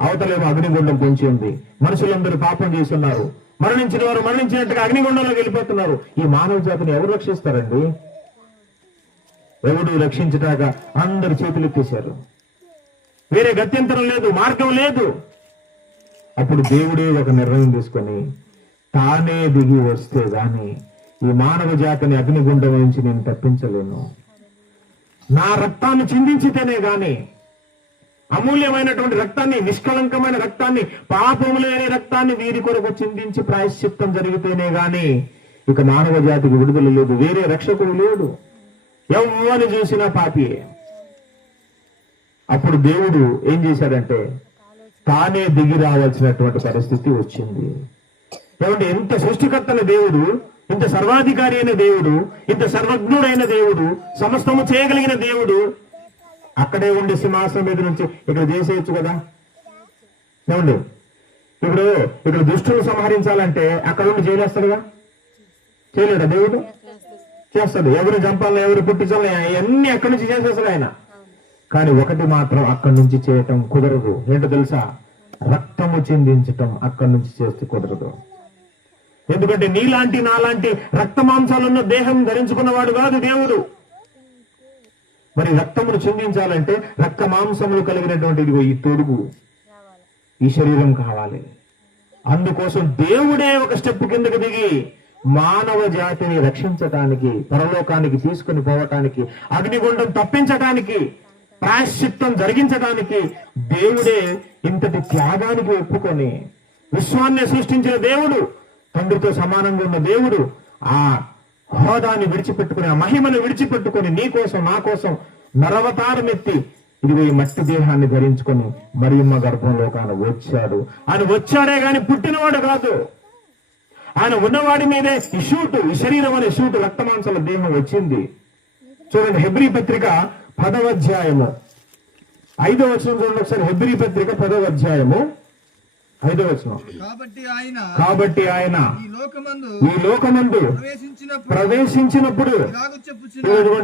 అవతలేమో అగ్నిగుండం పొంచి ఉంది. మనుషులందరూ పాపం చేస్తున్నారు. మరణించిన వారు మరణించినట్టుగా అగ్నిగుండంలోకి వెళ్ళిపోతున్నారు. ఈ మానవ జాతిని ఎవరు రక్షిస్తారండి? ఎవడు రక్షించటాక అందరు చేతులు ఎత్తేశారు. వేరే గత్యంతరం లేదు, మార్గం లేదు. అప్పుడు దేవుడే ఒక నిర్ణయం తీసుకొని తానే దిగి వస్తే గాని ఈ మానవ జాతిని అగ్నిగుండం నుంచి నేను తప్పించలేను. నా రక్తాన్ని చిందించితేనే గాని, అమూల్యమైనటువంటి రక్తాన్ని, నిష్కలంకమైన రక్తాన్ని, పాపము లేని రక్తాన్ని వీరి కొరకు చిందించి ప్రాయశ్చిత్తం జరిగితేనే గాని ఇక మానవ జాతికి విడుదల లేదు. వేరే రక్షకుడు లేడు. ఎవరిని చూసినా పాపియే. అప్పుడు దేవుడు ఏం చేశాడంటే తానే దిగి రావాల్సినటువంటి పరిస్థితి వచ్చింది. ఏమంటే ఎంత సృష్టికర్తన దేవుడు, ఇంత సర్వాధికారి అయిన దేవుడు, ఇంత సర్వజ్ఞుడైన దేవుడు, సమస్తము చేయగలిగిన దేవుడు అక్కడే ఉండే సింహాసనం మీద నుంచి ఇక్కడ చేసేయచ్చు కదా. ఏమండి, ఇక్కడ దుష్టులు సంహరించాలంటే అక్కడ ఉండి చేయలేస్తాడుగా? చేయలేడా దేవుడు? చేస్తాడు. ఎవరు చంపాలని, ఎవరు పుట్టించాలని అవన్నీ అక్కడి నుంచి చేసేస్తాడు ఆయన. కానీ ఒకటి మాత్రం అక్కడి నుంచి చేయటం కుదరదు. ఏంటో తెలుసా? రక్తము చిందించటం అక్కడి నుంచి చేస్తే కుదరదు. ఎందుకంటే నీలాంటి నాలాంటి రక్త మాంసాలున్న దేహం ధరించుకున్నవాడు కాదు దేవుడు. మరి రక్తమును చిందించాలంటే రక్త మాంసములు కలిగినటువంటి ఈ తొడుగు, ఈ శరీరం కావాలి. అందుకోసం దేవుడే ఒక స్టెప్ కిందకి దిగి మానవ జాతిని రక్షించటానికి, పరలోకానికి తీసుకుని పోవటానికి, అగ్నిగుండం తప్పించటానికి, ప్రాయశ్చిత్తం జరిగించడానికి దేవుడే ఇంతటి త్యాగానికి ఒప్పుకొని, విశ్వాన్ని సృష్టించిన దేవుడు, తండ్రితో సమానంగా ఉన్న దేవుడు ఆ హోదాన్ని విడిచిపెట్టుకుని, ఆ మహిమను విడిచిపెట్టుకుని నీ కోసం నా కోసం నరవతారం ఎత్తి ఇదిగో ఈ మట్టి దేహాన్ని ధరించుకొని మరియమ్మ గర్భంలోకి ఆయన వచ్చాడు. ఆయన వచ్చాడే గాని పుట్టినవాడు కాదు. ఆయన ఉన్నవాడి మీదే ఈ శరీరం అనే షూటు రక్తమాంసాల దేహం వచ్చింది. చూడండి, హెబ్రీ పత్రిక 10వ అధ్యాయము 5వ వచనం చూడండి ఒకసారి. హెబ్రీ పత్రిక 10వ అధ్యాయము 5వ వచనం. కాబట్టి ఆయన ఈ లోకమందు ప్రవేశించినప్పుడు,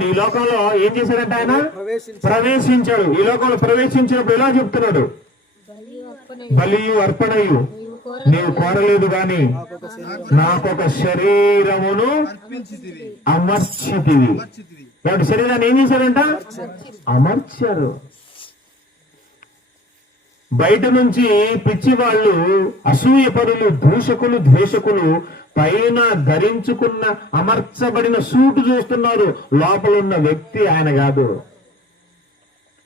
ఈ లోకంలో ఏం చేశాడంటే ఆయన ప్రవేశించాడు. ఈ లోకంలో ప్రవేశించినప్పుడు ఎలా చెప్తున్నాడు? బలియు అర్పణయు నీవు కోరలేదు గాని నాకొక శరీరమును అమర్చితివి. కాబట్టి శరీరాన్ని ఏం చేశారంట? అమర్చారు. బయట నుంచి పిచ్చి వాళ్ళు, అసూయపరులు, దూషకులు, ద్వేషకులు పైన ధరించుకున్న అమర్చబడిన సూటు చూస్తున్నారు. లోపల ఉన్న వ్యక్తి ఆయన కాదు.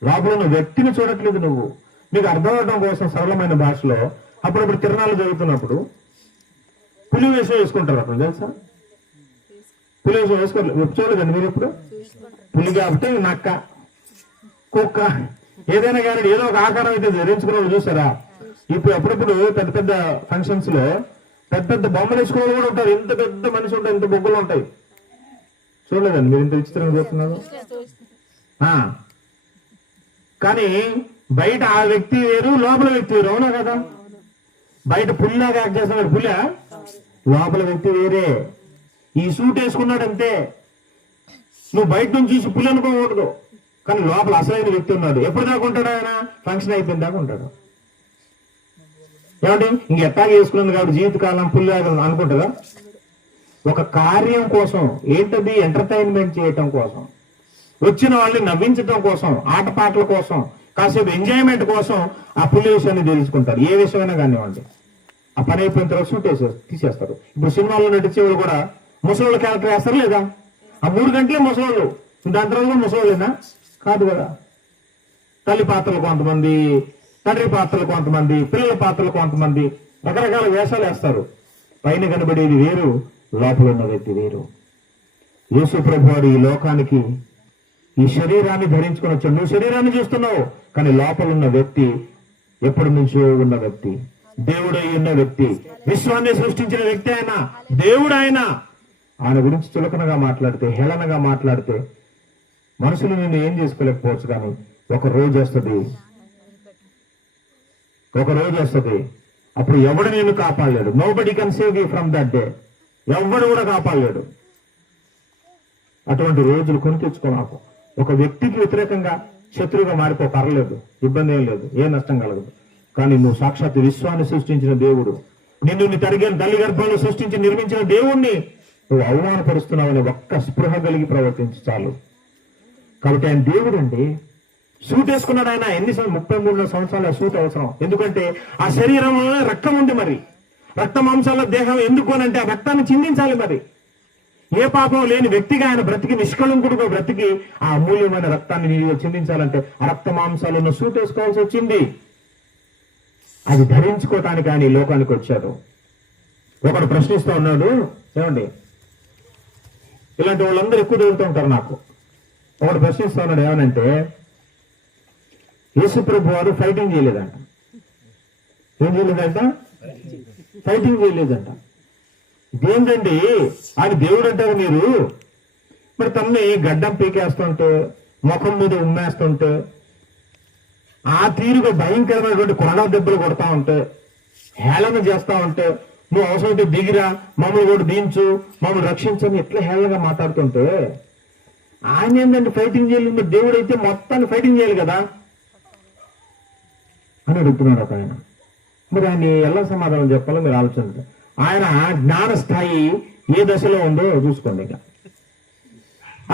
లోపల ఉన్న వ్యక్తిని చూడట్లేదు నువ్వు. నీకు అర్థం అవడం కోసం సరళమైన భాషలో అప్పుడప్పుడు తిరణాలు జరుగుతున్నప్పుడు పులి వేషం వేసుకుంటారు. అప్పుడు తెలుసా, పులి వేషం వేసుకోలేదు. చూడలేదండి మీరు ఎప్పుడు? పులి కాబట్టి నక్క, కుక్క, ఏదైనా కానీ ఏదో ఒక ఆకారం అయితే ధరించుకున్న వాళ్ళు చూసారా? ఇప్పుడు అప్పుడప్పుడు పెద్ద పెద్ద ఫంక్షన్స్ లో పెద్ద పెద్ద బొమ్మలు వేసుకునే వాళ్ళు కూడా ఉంటారు. ఎంత పెద్ద మనిషి ఉంటాయి, ఎంత బొగ్గలు ఉంటాయి. చూడలేదండి మీరు? ఇంత విచిత్రంగా చూస్తున్నారు. కానీ బయట ఆ వ్యక్తి వేరు, లోపల వ్యక్తి వేరు. అవునా కదా? బయట పుల్లాగా యాక్ట్ చేస్తున్నాడు పుల్ల, లోపల వ్యక్తి వేరే. ఈ సూట్ వేసుకున్నాడు అంతే. నువ్వు బయట నుంచి చూసి పుల్లి అనుకోకూడదు, కానీ లోపల అసలైన వ్యక్తి ఉన్నాడు. ఎప్పుడు దాకా ఉంటాడు ఆయన? ఫంక్షన్ అయిపోయిన దాకా ఉంటాడు. ఏమంటే ఇంకెట్టాగా వేసుకున్నాను కాబట్టి జీవితకాలం పుల్లి అనుకుంటుందా? ఒక కార్యం కోసం, ఏంటది? ఎంటర్టైన్మెంట్ చేయటం కోసం, వచ్చిన వాళ్ళని నవ్వించడం కోసం, ఆటపాటల కోసం, కాసేపు ఎంజాయ్మెంట్ కోసం ఆ పుల్లి విషయాన్ని తెలుసుకుంటారు. ఏ విషయమైనా కానివ్వండి. ఆ పని అయిపోయిన తర్వాత సూట్ తీసేస్తారు. ఇప్పుడు సినిమాల్లో నటించేవాళ్ళు కూడా ముసలోళ్ళ క్యారెక్టర్ వేస్తారు లేదా? ఆ 3 గంటలే ముసలోళ్ళు, దాని తర్వాత ముసలోళ్ళేనా? కాదు కదా. తల్లి పాత్రలు కొంతమంది, తండ్రి పాత్రలు కొంతమంది, పిల్లల పాత్రలు కొంతమంది, రకరకాల వేషాలు వేస్తారు. పైన కనబడేది వేరు, లోపల ఉన్న వ్యక్తి వేరు. యేసు ప్రభువారు ఈ లోకానికి ఈ శరీరాన్ని ధరించుకొని వచ్చాడు. నువ్వు శరీరాన్ని చూస్తున్నావు, కానీ లోపల ఉన్న వ్యక్తి ఎప్పటి నుంచో ఉన్న వ్యక్తి, దేవుడై ఉన్న వ్యక్తి, విశ్వాన్ని సృష్టించిన వ్యక్తి ఆయన, దేవుడు ఆయన. ఆయన గురించి చులకనగా మాట్లాడితే, హేళనగా మాట్లాడితే మనుషులు నిన్ను ఏం చేసుకోలేకపోవచ్చు. కానీ ఒక రోజు వస్తుంది, అప్పుడు ఎవడు నేను కాపాడలేడు. Nobody can save you from that day. ఎవడు కూడా కాపాడలేడు. అటువంటి రోజులు కొని తెచ్చుకో. నాకు ఒక వ్యక్తికి వ్యతిరేకంగా శత్రువుగా మారిపో, పర్లేదు, ఇబ్బంది ఏం లేదు, ఏ నష్టం కలగదు. కానీ నువ్వు సాక్షాత్ విశ్వాన్ని సృష్టించిన దేవుడు, నిన్ను తరిగిన తల్లి గర్భంలో సృష్టించి నిర్మించిన దేవుణ్ణి నువ్వు అవమానపరుస్తున్నావని ఒక్క స్పృహ కలిగి ప్రవర్తించి చాలు. కాబట్టి ఆయన దేవుడు అండి. సూట్ వేసుకున్నాడు ఆయన. 33 సంవత్సరాల సూట్ అవసరం. ఎందుకంటే ఆ శరీరంలో రక్తం ఉంది. మరి రక్త మాంసాల దేహం ఎందుకు అని అంటే ఆ రక్తాన్ని చిందించాలి. మరి ఏ పాపం లేని వ్యక్తిగా ఆయన బ్రతికి, నిష్కళంకుడుగా బ్రతికి ఆ అమూల్యమైన రక్తాన్ని నీలో చిందించాలంటే ఆ రక్త మాంసాలను సూట్ వేసుకోవాల్సి వచ్చింది. అది ధరించుకోవటానికి ఆయన ఈ లోకానికి వచ్చాడు. ఒకడు ప్రశ్నిస్తూ ఉన్నాడు, ఏమండి ఇలాంటి వాళ్ళందరూ ఎక్కువ దొరుకుతూ ఉంటారు నాకు. ఒకడు ప్రశ్నిస్తూ ఉన్నాడు, ఏమనంటే యేసు ప్రభు వారు ఫైటింగ్ చేయలేదంట. ఏం చేయలేదంట? ఫైటింగ్ చేయలేదంట. ఇదేంటండి, ఆయన దేవుడు అంటారు మీరు. మరి తనని గడ్డం పీకేస్తుంటే, ముఖం మీద ఉమ్మేస్తుంటే, ఆ తీరుగా భయంకరమైనటువంటి కొరడా దెబ్బలు కొడతా ఉంటే, హేళన చేస్తా ఉంటే, నువ్వు అవసరమైతే దిగిరా, మమ్మల్ని కూడా దించు, మమ్మల్ని రక్షించని ఎట్లా హేళనగా మాట్లాడుతుంటే, ఆయన ఏంటంటే ఫైటింగ్ చేయలేదు. మరి దేవుడు అయితే మొత్తాన్ని ఫైటింగ్ చేయాలి కదా అని అడుగుతున్నాడు ఒక ఆయన. మరి ఆయన ఎలా సమాధానం చెప్పాలో మీరు ఆలోచించండి. ఆయన జ్ఞాన స్థాయి ఏ దశలో ఉందో చూసుకోండి. ఇక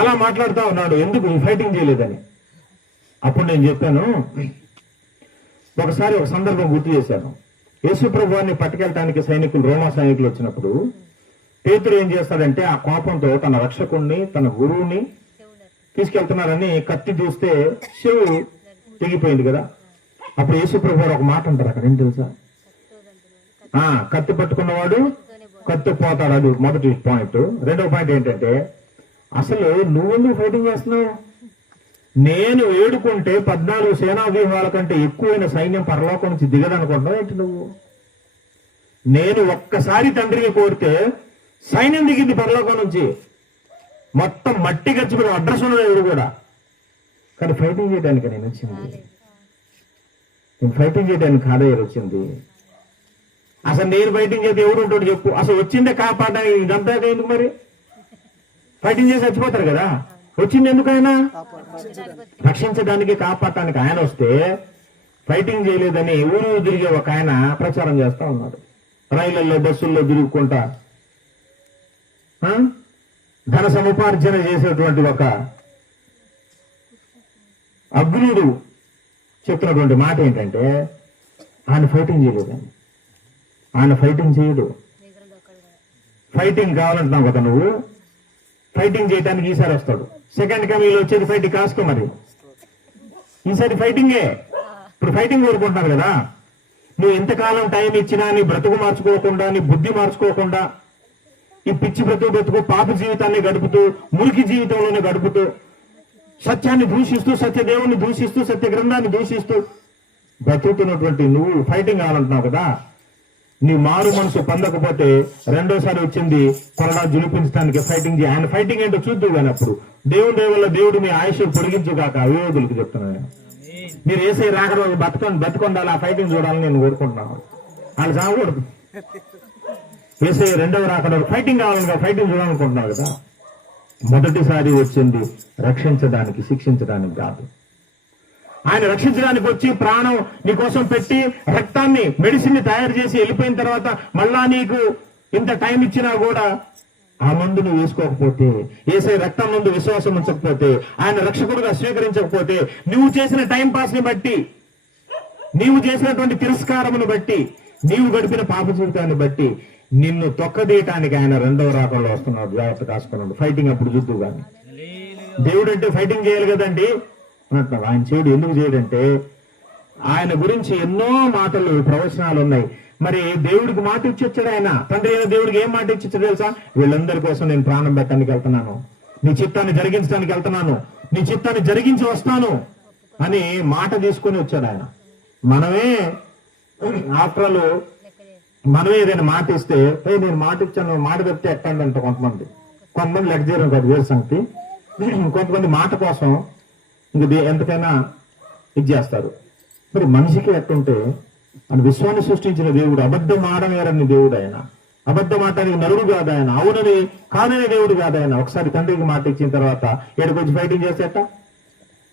అలా మాట్లాడుతూ ఉన్నాడు, ఎందుకు ఫైటింగ్ చేయలేదని. అప్పుడు నేను చెప్పాను, ఒకసారి ఒక సందర్భం గుర్తు చేశాను. యేసు ప్రభువాన్ని పట్టుకెళ్ళటానికి సైనికులు, రోమా సైనికులు వచ్చినప్పుడు పేతురు ఏం చేస్తాడంటే ఆ కోపంతో తన రక్షకుణ్ణి, తన గురువుని తీసుకెళ్తున్నారని కత్తి చూస్తే చెవు తెగిపోయింది కదా. అప్పుడు యేసు ప్రభువారు ఒక మాట అంటారు అక్కడ, ఏం తెలుసా? కత్తి పట్టుకున్నవాడు కత్తి పోతాడు. అది మొదటి పాయింట్. రెండవ పాయింట్ ఏంటంటే, అసలు నువ్వెందుకు ఫైటింగ్ చేస్తున్నావు? నేను వేడుకుంటే 14 సేనా వ్యూహాల కంటే ఎక్కువైన సైన్యం పరలోకం నుంచి దిగదనుకుంటున్నావు ఏంటి నువ్వు? నేను ఒక్కసారి తండ్రిని కోరితే సైన్యం దిగింది పరలోకం నుంచి, మొత్తం మట్టి గచ్చిపోయిన అడ్రస్ ఉన్నది ఎవరు కూడా. కానీ ఫైటింగ్ చేయడానికి నేను వచ్చింది, నేను ఫైటింగ్ చేయడానికి కాదే వచ్చింది. అసలు నేను ఫైటింగ్ చేస్తే ఎవరు ఉంటాడు చెప్పు? అసలు వచ్చిందే కాపాడడానికి, ఇదంతా ఎందుకు? మరి ఫైటింగ్ చేసి చచ్చిపోతారు కదా. వచ్చింది ఎందుకైనా? రక్షించడానికి, కాపాడటానికి. ఆయన వస్తే ఫైటింగ్ చేయలేదని ఊరు తిరిగే ఒక ఆయన ప్రచారం చేస్తా ఉన్నాడు. రైళ్లలో, బస్సుల్లో తిరుగుకుంటా ధన సముపార్జన చేసేటువంటి ఒక అగ్నుడు చెప్తున్నటువంటి మాట ఏంటంటే, ఆయన ఫైటింగ్ చేయలేదండి. ఆయన ఫైటింగ్ చేయడు. ఫైటింగ్ కావాలంటున్నావు కదా నువ్వు, ఫైటింగ్ చేయడానికి ఈసారి వస్తాడు. సెకండ్ కమింగ్లో వచ్చేది ఫైటింగ్ కాసుకో మరి. ఈసారి ఫైటింగే. ఇప్పుడు ఫైటింగ్ కోరుకుంటున్నారు కదా. నువ్వు ఎంతకాలం టైం ఇచ్చినా నీ బ్రతుకు మార్చుకోకుండా, నీ బుద్ధి మార్చుకోకుండా, ఈ పిచ్చి బ్రతుకు పాప జీవితాన్ని గడుపుతూ, మురికి జీవితంలోనే గడుపుతూ, సత్యాన్ని దూషిస్తూ, సత్యదేవుని దూషిస్తూ, సత్య గ్రంథాన్ని దూషిస్తూ బ్రతుకుతున్నటువంటి నువ్వు ఫైటింగ్ కావాలంటున్నావు కదా. నీ మారు మనసు పొందకపోతే రెండోసారి వచ్చింది కొరడా జులిపించడానికి ఫైటింగ్ చేయి. ఆయన ఫైటింగ్ ఏంటో చూద్దు కానీ అప్పుడు దేవుడి వల్ల దేవుడు మీ ఆయుష్ పొడిగించుగాక. విరోధులకు చెప్తున్నాను, మీరు వేసే రాకడ బతుకొండాలి, ఆ ఫైటింగ్ చూడాలని నేను కోరుకుంటున్నాను. వాళ్ళు చావకూడదు. వేసే రెండవ రాకడ ఫైటింగ్ కావాలని ఫైటింగ్ చూడాలనుకుంటున్నావు కదా. మొదటిసారి వచ్చింది రక్షించడానికి, శిక్షించడానికి కాదు. ఆయన రక్షించడానికి వచ్చి ప్రాణం నీకోసం పెట్టి రక్తాన్ని, మెడిసిన్ ని తయారు చేసి వెళ్ళిపోయిన తర్వాత మళ్ళా నీకు ఇంత టైం ఇచ్చినా కూడా ఆ మందు నువ్వు వేసుకోకపోతే, ఏసై రక్తం ముందు విశ్వాసం ఉంచకపోతే, ఆయన రక్షకుడుగా స్వీకరించకపోతే, నువ్వు చేసిన టైం పాస్ ని బట్టి, నీవు చేసినటువంటి తిరస్కారమును బట్టి, నీవు గడిపిన పాప జీవితాన్ని బట్టి నిన్ను తొక్కదీయటానికి ఆయన రెండవ రాకంలో వస్తున్నాడు. జాగ్రత్త కాసుకున్నాడు. ఫైటింగ్ అప్పుడు చూద్దు కానీ. దేవుడు అంటే ఫైటింగ్ చేయాలి కదండి అంటున్నాడు. ఆయన చేయడు. ఎందుకు చేయడంటే ఆయన గురించి ఎన్నో మాటలు, ప్రవచనాలు ఉన్నాయి. మరి దేవుడికి మాట ఇచ్చి వచ్చాడు ఆయన. తండ్రి అయిన దేవుడికి ఏం మాట ఇచ్చి వచ్చాడు తెలుసా? వీళ్ళందరి కోసం నేను ప్రాణం పెట్టడానికి వెళ్తున్నాను, నీ చిత్తాన్ని జరిగించడానికి వెళ్తున్నాను, నీ చిత్తాన్ని జరిగించి వస్తాను అని మాట తీసుకొని వచ్చాడు ఆయన. మనమే ఆఫ్టర్లు మనమే ఏదైనా మాట ఇస్తే, నేను మాట ఇచ్చాను, మాట చెప్తే ఎట్టండి అంట కొంతమంది లెక్క చేయడం కాదు, వేరు సంగతి. కొంతమంది మాట కోసం ఇంక ఎంతకైనా ఇది చేస్తారు. మరి మనిషికి ఎట్టుంటే ఆయన విశ్వాన్ని సృష్టించిన దేవుడు, అబద్ధం ఆడనేరని దేవుడు ఆయన, అబద్ధం ఆడటానికి నరుడు కాదు ఆయన, అవునని కాదనే దేవుడు కాదు ఆయన. ఒకసారి తండ్రికి మాట ఇచ్చిన తర్వాత ఏడుకు వచ్చి ఫైటింగ్ చేసేట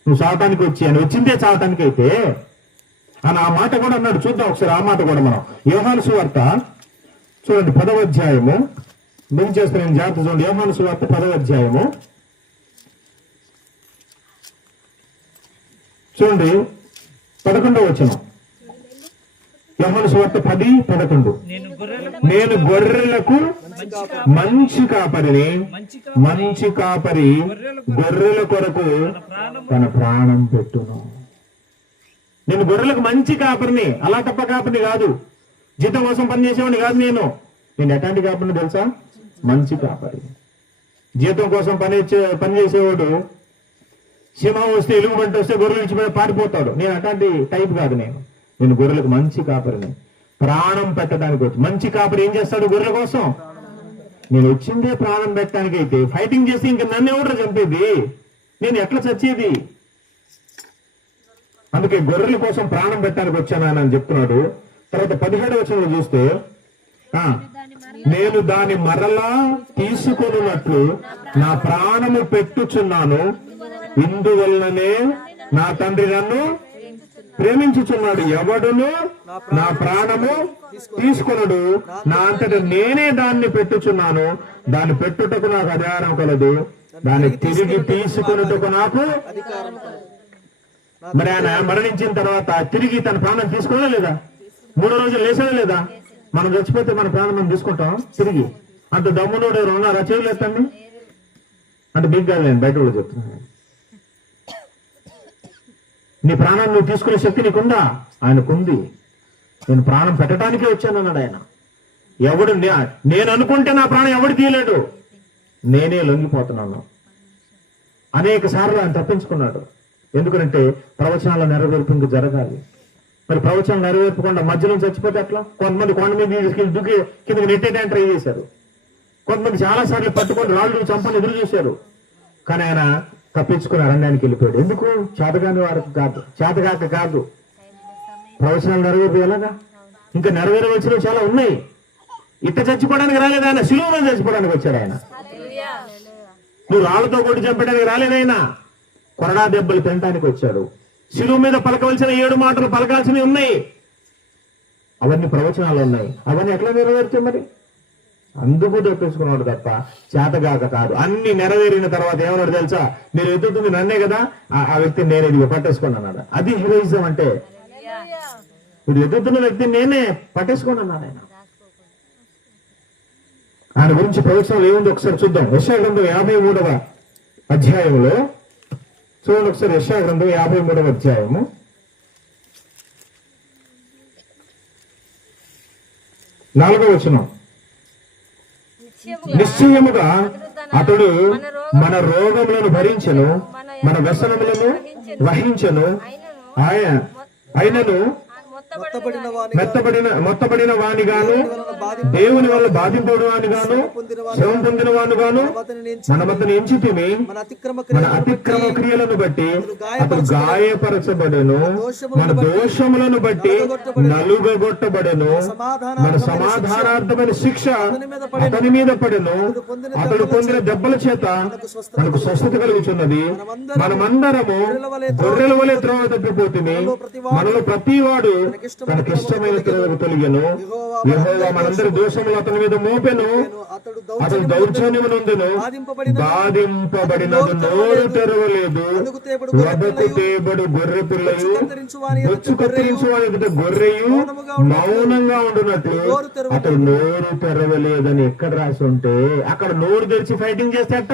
నువ్వు చావటానికి వచ్చి, ఆయన వచ్చిందే చావటానికి అయితే అని ఆ మాట కూడా అన్నాడు. చూద్దాం ఒకసారి ఆ మాట కూడా మనం. యోహాను సువార్త చూడండి 10వ అధ్యాయము. నేను చేస్తాను, నేను జాగ్రత్త చూడండి. యోహాను సువార్త 10వ అధ్యాయము చూడండి 11వ వచనం. యోహాను సువార్త 10:11. నేను గొర్రెలకు మంచి కాపరిని, మంచి కాపరి గొర్రెల కొరకు తన ప్రాణం పెట్టును. నేను గొర్రెలకు మంచి కాపరిని, అలా తప్ప కాపరిని కాదు, జీతం కోసం పనిచేసేవాడిని కాదు. నేను ఎట్లాంటి కాపరిని తెలుసా? మంచి కాపరి. జీతం కోసం పనిచేసేవాడు సింహం వస్తే, ఎలుగుబంటి వస్తే గొర్రెలు ఇచ్చిపోయి పారిపోతాడు. నేను అట్లాంటి టైప్ కాదు. నేను గొర్రెలకు మంచి కాపరిని, ప్రాణం పెట్టడానికి వచ్చి. మంచి కాపరి ఏం చేస్తాడు గొర్రెల కోసం? నేను వచ్చిందే ప్రాణం పెట్టడానికి అయితే ఫైటింగ్ చేసి ఇంక నన్ను ఎవరు చంపేది? నేను ఎట్లా చచ్చేది? అందుకే గొర్రెల కోసం ప్రాణం పెట్టడానికి వచ్చాను అని చెప్తున్నాడు. తర్వాత 17వ వచనంలో చూస్తే, నేను దాని మరలా తీసుకొనున్నట్లు నా ప్రాణము పెట్టుచున్నాను, ఇందువల్లనే నా తండ్రి నన్ను ప్రేమించుచున్నాడు. ఎవడును నా ప్రాణము తీసుకొనడు, నా అంతట నేనే దాన్ని పెట్టుచున్నాను. దాన్ని పెట్టుటకు నాకు అధికారం కలదు, దాన్ని తిరిగి తీసుకొనుటకు నాకు. మరి ఆయన మరణించిన తర్వాత తిరిగి తన ప్రాణం తీసుకోవడం లేదా? 3 రోజులు లేచాడా లేదా? మనం చచ్చిపోతే మన ప్రాణం మనం తీసుకుంటాం తిరిగి. అంత దమ్మునోడు ఎవరు ఉన్నారా? చేయలేదండి అంటే మీకు కాదు, నేను బయట కూడా చెప్తున్నాను. నీ ప్రాణాన్ని నువ్వు తీసుకునే శక్తి నీకుందా? ఆయనకుంది. నేను ప్రాణం పెట్టడానికే వచ్చాను అన్నాడు ఆయన. ఎవడు నేను అనుకుంటే నా ప్రాణం ఎవడు తీయలేడు, నేనే లొంగిపోతున్నాను. అనేక సార్లు ఆయన తప్పించుకున్నాడు. ఎందుకంటే ప్రవచనాల నెరవేర్పు ఇంక జరగాలి. మరి ప్రవచనం నెరవేర్పకుండా మధ్యలో చచ్చిపోతే అట్లా? కొంతమంది కొండ మీద తీసుకెళ్ళి దుక్కి కిందకి నెట్టేయడానికి ట్రై చేశారు. కొంతమంది చాలా సార్లు పట్టుకొని రాళ్ళు చంపని ఎదురు చూశారు. కానీ ఆయన తప్పించుకుని అరణ్యానికి వెళ్ళిపోయాడు. ఎందుకు? చేతగాని వారికి కాదు, చేతగాక కాదు. ప్రవచనాలు నెరవేర్పు ఎలాగా? ఇంకా నెరవేరవలసినవి చాలా ఉన్నాయి. ఇట్ట చచ్చిపోవడానికి రాలేదు ఆయన, శిలువ మీద చచ్చిపోవడానికి వచ్చాడు ఆయన. నువ్వు రాళ్లతో కొట్టి చంపడానికి రాలేదు ఆయన, కొరడా దెబ్బలు తినడానికి వచ్చాడు. శిలువ మీద పలకవలసిన 7 మాటలు పలకాల్సినవి ఉన్నాయి. అవన్నీ ప్రవచనాలు ఉన్నాయి. అవన్నీ ఎట్లా నెరవేర్చాం మరి? అందుకు తప్పించుకున్నాడు తప్ప చేతగాక కాదు. అన్ని నెరవేరిన తర్వాత ఏమన్నాడు తెలుసా? మీరు ఎదుగుతుంది నన్నే కదా, ఆ వ్యక్తిని నేను ఇది పట్టేసుకుని అన్నాడు. అది హీరోయిజం అంటే. ఇప్పుడు ఎదుగుతున్న వ్యక్తి నేనే పట్టేసుకోండి అన్నాడు ఆయన. ఆయన గురించి ప్రవచనాలు ఏముంది ఒకసారి చూద్దాం. యెషయా గ్రంథం 53వ అధ్యాయంలో చూడండి ఒకసారి. యెషయా గ్రంథం 53వ అధ్యాయము 4వ వచనం. నిశ్చయముగా అతడు మన రోగములను భరించెను, మన వ్యసనములను వహించెను, ఆయనను మొత్తబడిన వానిగాను, దేవుని వల్ల బాధింపబడిన వానిగాను, శ్రమ పొందిన వానిగాను మనమతను ఎంచితిమి. మన అతిక్రమ క్రియలను బట్టి అతడు గాయపరచబడెను, మన దోషములను బట్టి నలుగగొట్టబడెను, మన సమాధానార్థమైన శిక్ష అతని మీద పడెను, అతడు పొందిన దెబ్బల చేత మనకు స్వస్థత కలుగుతున్నది. మనమందరము గొర్రెల వలె త్రోవ తప్పిపోతుంది, మనలో ప్రతివాడు తనకిష్టమైన త్రోవకు తొలగెను. యెహోవా మనందరి దోషములు అతని మీద మోపెను, అతడు దౌర్జన్యము నొందెను, బాధింపబడినది నోరు తెరవలేదు. వదకు తేబడు గొర్రె పిల్లయు బొచ్చు కత్తిరించు వాని ఎదుట గొర్రెయు మౌనంగా ఉండునట్లు అతడు నోరు తెరవలేదని ఎక్కడ రాసి ఉంటే అక్కడ నోరు తెరిచి ఫైటింగ్ చేసేట.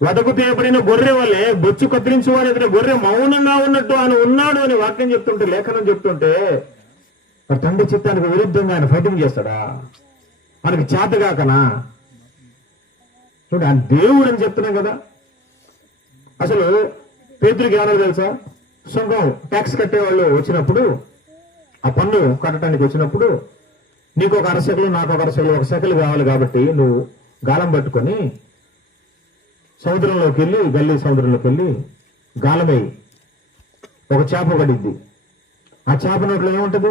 వదకు తేబడిన గొర్రె వల్లే బొచ్చు కత్తిరించు వాని ఎదుట గొర్రె మౌనంగా ఉన్నట్టు ఆయన ఉన్నాడు అని వాక్యం చెప్తుంటే, లేఖనం చెప్తుంటే తండ్రి చిత్తానికి విరుద్ధంగా ఆయన ఫైటింగ్ చేస్తాడా? మనకి చేతగాకనా? చూడండి, ఆయన దేవుడు అని చెప్తున్నాం కదా. అసలు పేతురికి ఏమన్నా తెలుసా? సొంతం ట్యాక్స్ కట్టేవాళ్ళు వచ్చినప్పుడు, ఆ పన్ను కట్టడానికి వచ్చినప్పుడు, నీకు ఒక అరసెకలు నాకు ఒక అరసెకలు, ఒక సెకలు కావాలి కాబట్టి నువ్వు గాలం పట్టుకొని సముద్రంలోకి వెళ్ళి, గల్లీ సముద్రంలోకి వెళ్ళి గాలమై ఒక చేప పడిద్ది. ఆ చేప నోట్లో ఏముంటది?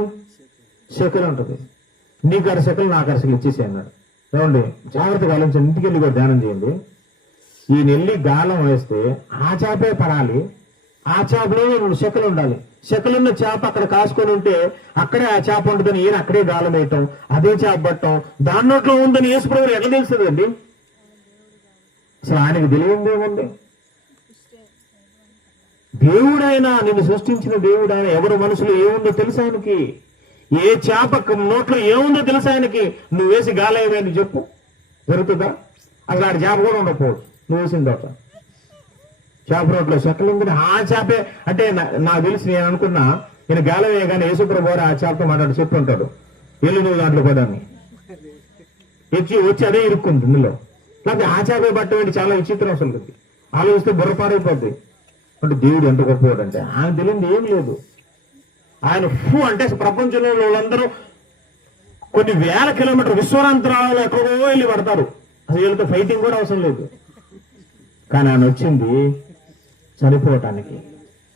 శకలు ఉంటుంది. నీకు అరసెకలు నాకు అరసెకలు ఇచ్చేసి అన్నాడు. ఏమండి, జాగ్రత్తగా ఆలోచించండి, ఇంటికి వెళ్ళి కూడా ధ్యానం చేయండి. ఈయన వెళ్ళి గాలం వేస్తే ఆ చేపే పడాలి, ఆ చేపలో 2 శకలు ఉండాలి. శకలున్న చేప అక్కడ కాసుకొని ఉంటే అక్కడే ఆ చేప ఉంటుందని ఈయన అక్కడే గాలం వేయటం, అదే చేప పట్టడం, దాని నోట్లో ఉందని యేసుప్రభువు ఎట్లా తెలుస్తుందండి? అసలు ఆయనకు తెలియందేముంది? దేవుడైనా, నిన్ను సృష్టించిన దేవుడైన ఎవరు మనసులో ఏముందో తెలుసు ఆయనకి. ఏ చేప నోట్లో ఏముందో తెలుసు ఆయనకి. నువ్వు వేసి గాలేమని చెప్పు, జరుగుతుందా? అసలు ఆడ చేప కూడా ఉండకపోవచ్చు నువ్వు వేసిన తర్వాత. చేప నోట్లో చెక్కలు ఉంది, ఆ చేపే అంటే నాకు తెలిసి నేను అనుకున్నా, నేను గాలం వేయగానే యేసుప్రభువు ఆ చేపతో మాట్లాడి చెప్తుంటాడు, వెళ్ళు నువ్వు దాంట్లో పడాన్ని వచ్చి అదే ఇరుక్కుంది ఇందులో. లేకపోతే ఆ చేపే పట్టడం చాలా విచిత్రం. అసలు ఆలోచిస్తే బుర్రపారైపోద్ది. అంటే దేవుడు ఎంత గొప్పవాడు అంటే ఆయన తెలియదు ఏం లేదు. ఆయన అంటే ప్రపంచంలో వాళ్ళందరూ కొన్ని వేల కిలోమీటర్ విశ్వరాంతరాలలో ఎక్కడో వెళ్ళి పడతారు. అసలు వీళ్ళతో ఫైటింగ్ కూడా అవసరం లేదు. కానీ ఆయన వచ్చింది చనిపోవటానికి,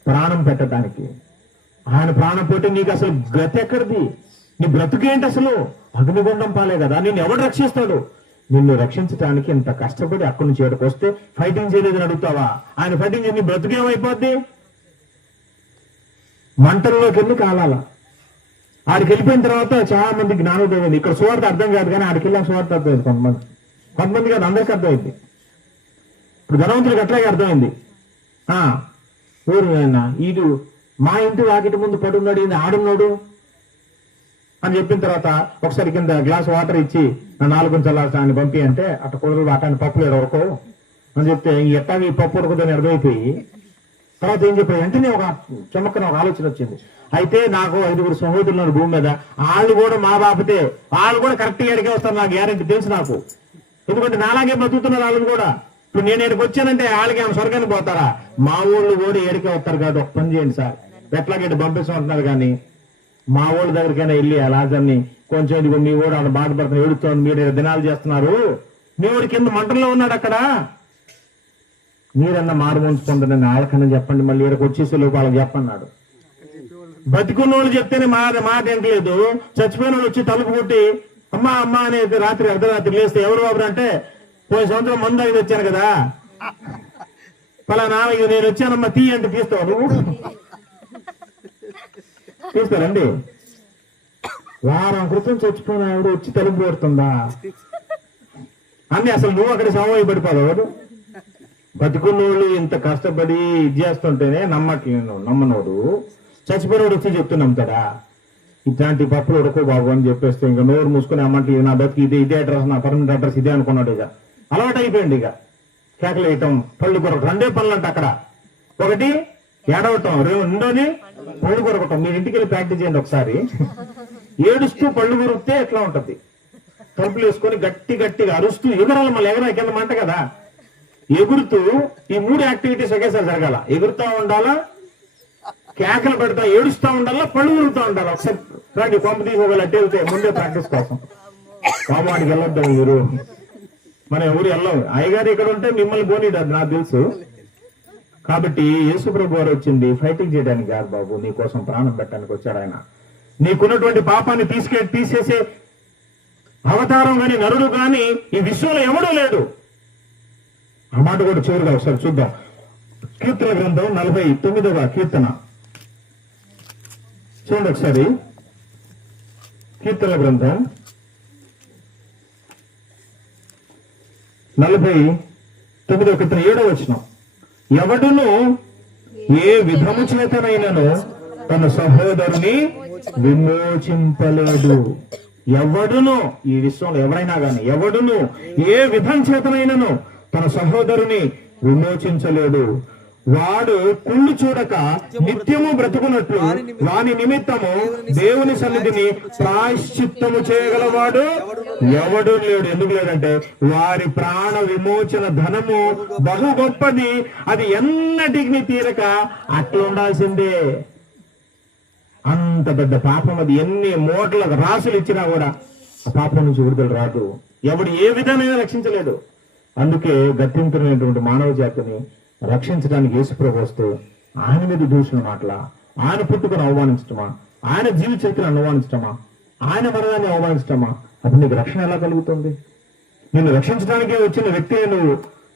ప్రాణం పెట్టడానికి. ఆయన ప్రాణం పోతే నీకు అసలు గతి ఎక్కడిది? నీ బ్రతుకేంటి? అసలు అగ్నిగుండం పాలే కదా. నిన్ను ఎవడు రక్షిస్తాడు? నిన్ను రక్షించడానికి ఇంత కష్టపడి అక్కడి నుంచి ఏడకు వస్తే ఫైటింగ్ చేయలేదని అడుగుతావా? ఆయన ఫైటింగ్ చేసి నీ బ్రతుకేమైపోద్ది? మంటల్లోకి వెళ్ళి కాలాల. ఆడికి వెళ్ళిపోయిన తర్వాత చాలా మంది జ్ఞానోదయం అయింది. ఇక్కడ సువార్త అర్థం కాదు, కానీ ఆడికి వెళ్ళిన సువార్త అర్థమైంది. కొంతమంది కాదు, అందరికీ అర్థమైంది. ఇప్పుడు ధనవంతుడికి అట్లాగే అర్థమైంది. ఊరు ఈడు మా ఇంటి వాకిటి ముందు పడున్నాడు, ఈయన ఆడున్నాడు అని చెప్పిన తర్వాత ఒకసారి కింద గ్లాస్ వాటర్ ఇచ్చి 4 గుంచలాట ఆయన పంపి అంటే అట్ట కుదరదు, అటాన్ని పప్పులు ఎడవరకో అని చెప్తే ఎట్టాగా ఈ పప్పు ఉడకదని అర్థమైపోయి తర్వాత ఏం చెప్పాడు వెంటనే ఒక చమక్కన ఒక ఆలోచన వచ్చింది. అయితే నాకు 5 సహోదరులు భూమి మీద, వాళ్ళు కూడా మా బాపతే, వాళ్ళు కూడా కరెక్ట్గా ఎడికే వస్తారు, నాకు గ్యారెంటీ తెలుసు నాకు. ఎందుకంటే నాలాగే బతుకుతున్నారు వాళ్ళు కూడా. ఇప్పుడు నేను ఎక్కడికి వచ్చానంటే వాళ్ళకి ఏమైనా స్వర్గానికి పోతారా? మా ఊళ్ళు కూడా ఏడికే వస్తారు కాదు. ఒక పని చేయండి సార్, ఎట్లాగైతే పంపిస్తామంటున్నారు, కానీ మా ఊళ్ళ దగ్గరికైనా వెళ్ళి ఆ లాజర్ని కొంచెం ఇదిగో మీ ఊడు అలా బాధపడుతున్నా, ఏడుతోంది, మీరు దినాలు చేస్తున్నారు, మీ ఊడి కింద మంటల్లో ఉన్నాడు అక్కడ, మీరన్నా మారు ఉంచుకుంటుందని వాళ్ళకన్నా చెప్పండి, మళ్ళీ ఇక్కడికి వచ్చేసే లోపు వాళ్ళకి చెప్పన్నాడు. బతికున్న వాళ్ళు చెప్తేనే మాట ఏంటలేదు, చచ్చిపోయిన వాళ్ళు వచ్చి తలుపు కొట్టి అమ్మా అమ్మా అనేది రాత్రి అర్ధరాత్రి లేస్తే ఎవరు బాబు అంటే, పోయిన సంవత్సరం మందు అయింది వచ్చాను కదా, పలానా ఇది నేను వచ్చానమ్మా తీ అంటే తీస్తావు నువ్వు? తీస్తారండి? వారం క్రితం చచ్చిపోయిన ఆవిడ వచ్చి తలుపు కొడుతుందా అన్ని? అసలు నువ్వు అక్కడ సమయం పడిపోదావు. బతికున్నోళ్ళు ఇంత కష్టపడి ఇది చేస్తుంటేనే నమ్మట్లేదు, నమ్మనోడు చచ్చిపోయినోడు వచ్చి చెప్తున్నాం కదా, ఇట్లాంటి పప్పులు ఉడకో బాబు అని చెప్పేస్తే ఇంకా నోరు మూసుకుని అమ్మంటే నా బతికి ఇదే అడ్రస్, నా పర్మనెంట్ అడ్రస్ ఇదే అనుకున్నాడు. ఇక అలవాటు అయిపోయింది. ఇక కేకలు వేయటం, పళ్ళు కొరకటం, రెండే పనులు అంట అక్కడ. ఒకటి ఏడవటం, రెండోది పళ్ళు కొరకటం. మీరు ఇంటికి వెళ్ళి ప్రాక్టీస్ చేయండి ఒకసారి. ఏడుస్తూ పళ్ళు కొరికితే ఎట్లా ఉంటది? తలుపులు వేసుకొని గట్టి గట్టిగా అరుస్తూ ఎగురాలి. మళ్ళీ ఎగరా కింద మంట కదా, ఎగురుతూ ఈ 3 యాక్టివిటీస్ ఒకేసారి జరగాల. ఎగురుతా ఉండాలా, కేకలు పెడతా ఏడుస్తా ఉండాలా, పళ్ళు కొరుకుతా ఉండాలి. ఒకసారి రండి, పంపు తీసి ఒకళ్ళు అట్టే వెళ్తే ముందే ప్రాక్టీస్ కోసం. కామాడికి వెళ్ళొద్దాం మీరు, మనం ఎవరు వెళ్ళాం. అయ్యగారు ఇక్కడ ఉంటే మిమ్మల్ని పోనీడు, నాకు తెలుసు. కాబట్టి యేసు ప్రభు వారు వచ్చింది ఫైటింగ్ చేయడానికి కాదు బాబు, నీ కోసం ప్రాణం పెట్టడానికి వచ్చాడు ఆయన. నీకున్నటువంటి పాపాన్ని తీసేసే అవతారం గాని నరుడు గాని ఈ విశ్వంలో ఎవడూ లేడు. ఆ మాట కూడా చివరిగా ఒకసారి చూద్దాం. కీర్తన గ్రంథం 49వ కీర్తన చూడండి ఒకసారి. కీర్తన గ్రంథం 49వ కీర్తన 7వ వచనం. ఎవడును ఏ విధము చేతనైనను తన సహోదరుని విమోచింపలేడు. ఎవడును, ఈ విశ్వంలో ఎవరైనా గాని, ఎవడును ఏ విధం చేతనైనను తన సహోదరుని విమోచించలేడు. వాడు కుళ్ళు చూడక నిత్యము బ్రతుకున్నట్లు వాని నిమిత్తము దేవుని సన్నిధిని ప్రాయశ్చిత్తము చేయగలవాడు ఎవడు లేడు. ఎందుకు లేదంటే వారి ప్రాణ విమోచన ధనము బహు గొప్పది, అది ఎన్నటికి తీరక అట్లా ఉండాల్సిందే. అంత పెద్ద పాపం అది. ఎన్ని మూటల రాసులు ఇచ్చినా కూడా ఆ పాపం నుంచి విడుదల రాదు. ఎవడు ఏ విధంగా రక్షించలేదు. అందుకే గత్యంతరమైనటువంటి మానవ జాతిని రక్షించడానికి యేసుప్రభు వస్తే ఆయన మీద దూషణ మాటలా, ఆయన పుట్టుకను అవమానించటమా, ఆయన జీవిత చరిత్రను అవమానించటమా, ఆయన మరణాన్ని అవమానించటమా? అప్పుడు నీకు రక్షణ ఎలా కలుగుతుంది? నిన్ను రక్షించడానికే వచ్చిన వ్యక్తి నువ్వు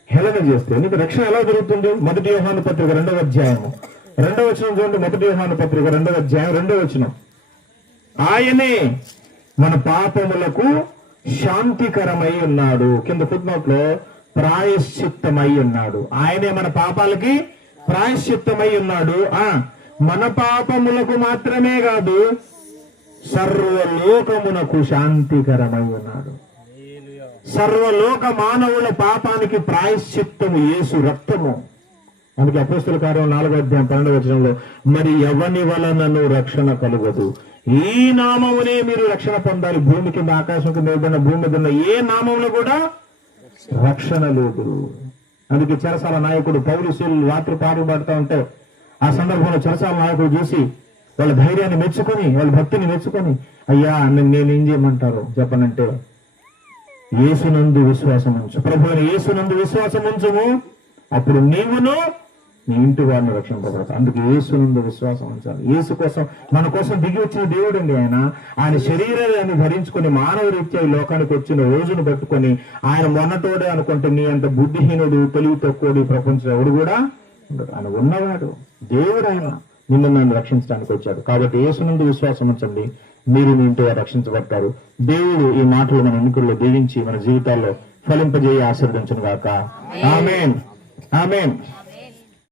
హేళన చేస్తే నీకు రక్షణ ఎలా జరుగుతుంది? 1 యోహాను పత్రిక 2వ అధ్యాయము 2వ వచనం చూడండి. 1 యోహాను పత్రిక 2వ అధ్యాయం 2వ వచనం. ఆయనే మన పాపములకు శాంతికరమై ఉన్నాడు. కింద ఫుట్నోట్ లో ప్రాయశ్చిత్తమై ఉన్నాడు. ఆయనే మన పాపాలకి ప్రాయశ్చిత్తమై ఉన్నాడు. మన పాపములకు మాత్రమే కాదు, సర్వలోకమునకు శాంతికరమై ఉన్నాడు. సర్వలోక మానవుల పాపానికి ప్రాయశ్చిత్తము యేసు రక్తము. అందుకే అపోస్తలుల కార్యం 4వ అధ్యాయం 12వ వచనంలో, మరి ఎవని వలనను రక్షణ కలుగదు, ఈ నామమునే మీరు రక్షణ పొందాలి. భూమి కింద ఆకాశం కింద ఇవ్వబడిన భూమి మీద ఉన్న ఏ నామంలో కూడా రక్షణ లేదు. అందుకే చెరసాల నాయకుడు పౌలు శీలు రాత్రి పాటలు పాడుతూ ఉంటే ఆ సందర్భంలో చెరసాల నాయకుడు చూసి వాళ్ళ ధైర్యాన్ని మెచ్చుకొని, వాళ్ళ భక్తిని మెచ్చుకొని, అయ్యా నేనేం చేయమంటారు చెప్పనంటే, యేసునందు విశ్వాసం ఉంచు, ప్రభు అయిన యేసునందు విశ్వాసం ఉంచుము, అప్పుడు నీవును నీ ఇంటి వారిని రక్షింపబడతావు. అందుకే యేసునందు విశ్వాసం ఉంచాలి. యేసు కోసం, మన కోసం దిగి వచ్చిన దేవుడు అండి ఆయన. ఆయన శరీరాన్ని ధరించుకుని మానవ రీత్యా ఈ లోకానికి వచ్చిన రోజును పట్టుకొని ఆయన మొన్నటోడే అనుకుంటే నీ అంత బుద్ధిహీనుడు, తెలివి తక్కువడు ప్రపంచం ఎవడు కూడా ఉండడు. ఆయన ఉన్నవాడు దేవుడు. ఆయన నిన్ను నన్ను రక్షించడానికి వచ్చాడు. కాబట్టి యేసునందు విశ్వాసం ఉంచండి, మీరు మీ ఇంటి వారు రక్షించబడతారు. దేవుడు ఈ మాటలు మన ఎన్నికల్లో దీవించి మన జీవితాల్లో ఫలింపజేయ ఆశీర్వదించును గాక. ఆమేన్, ఆమేన్.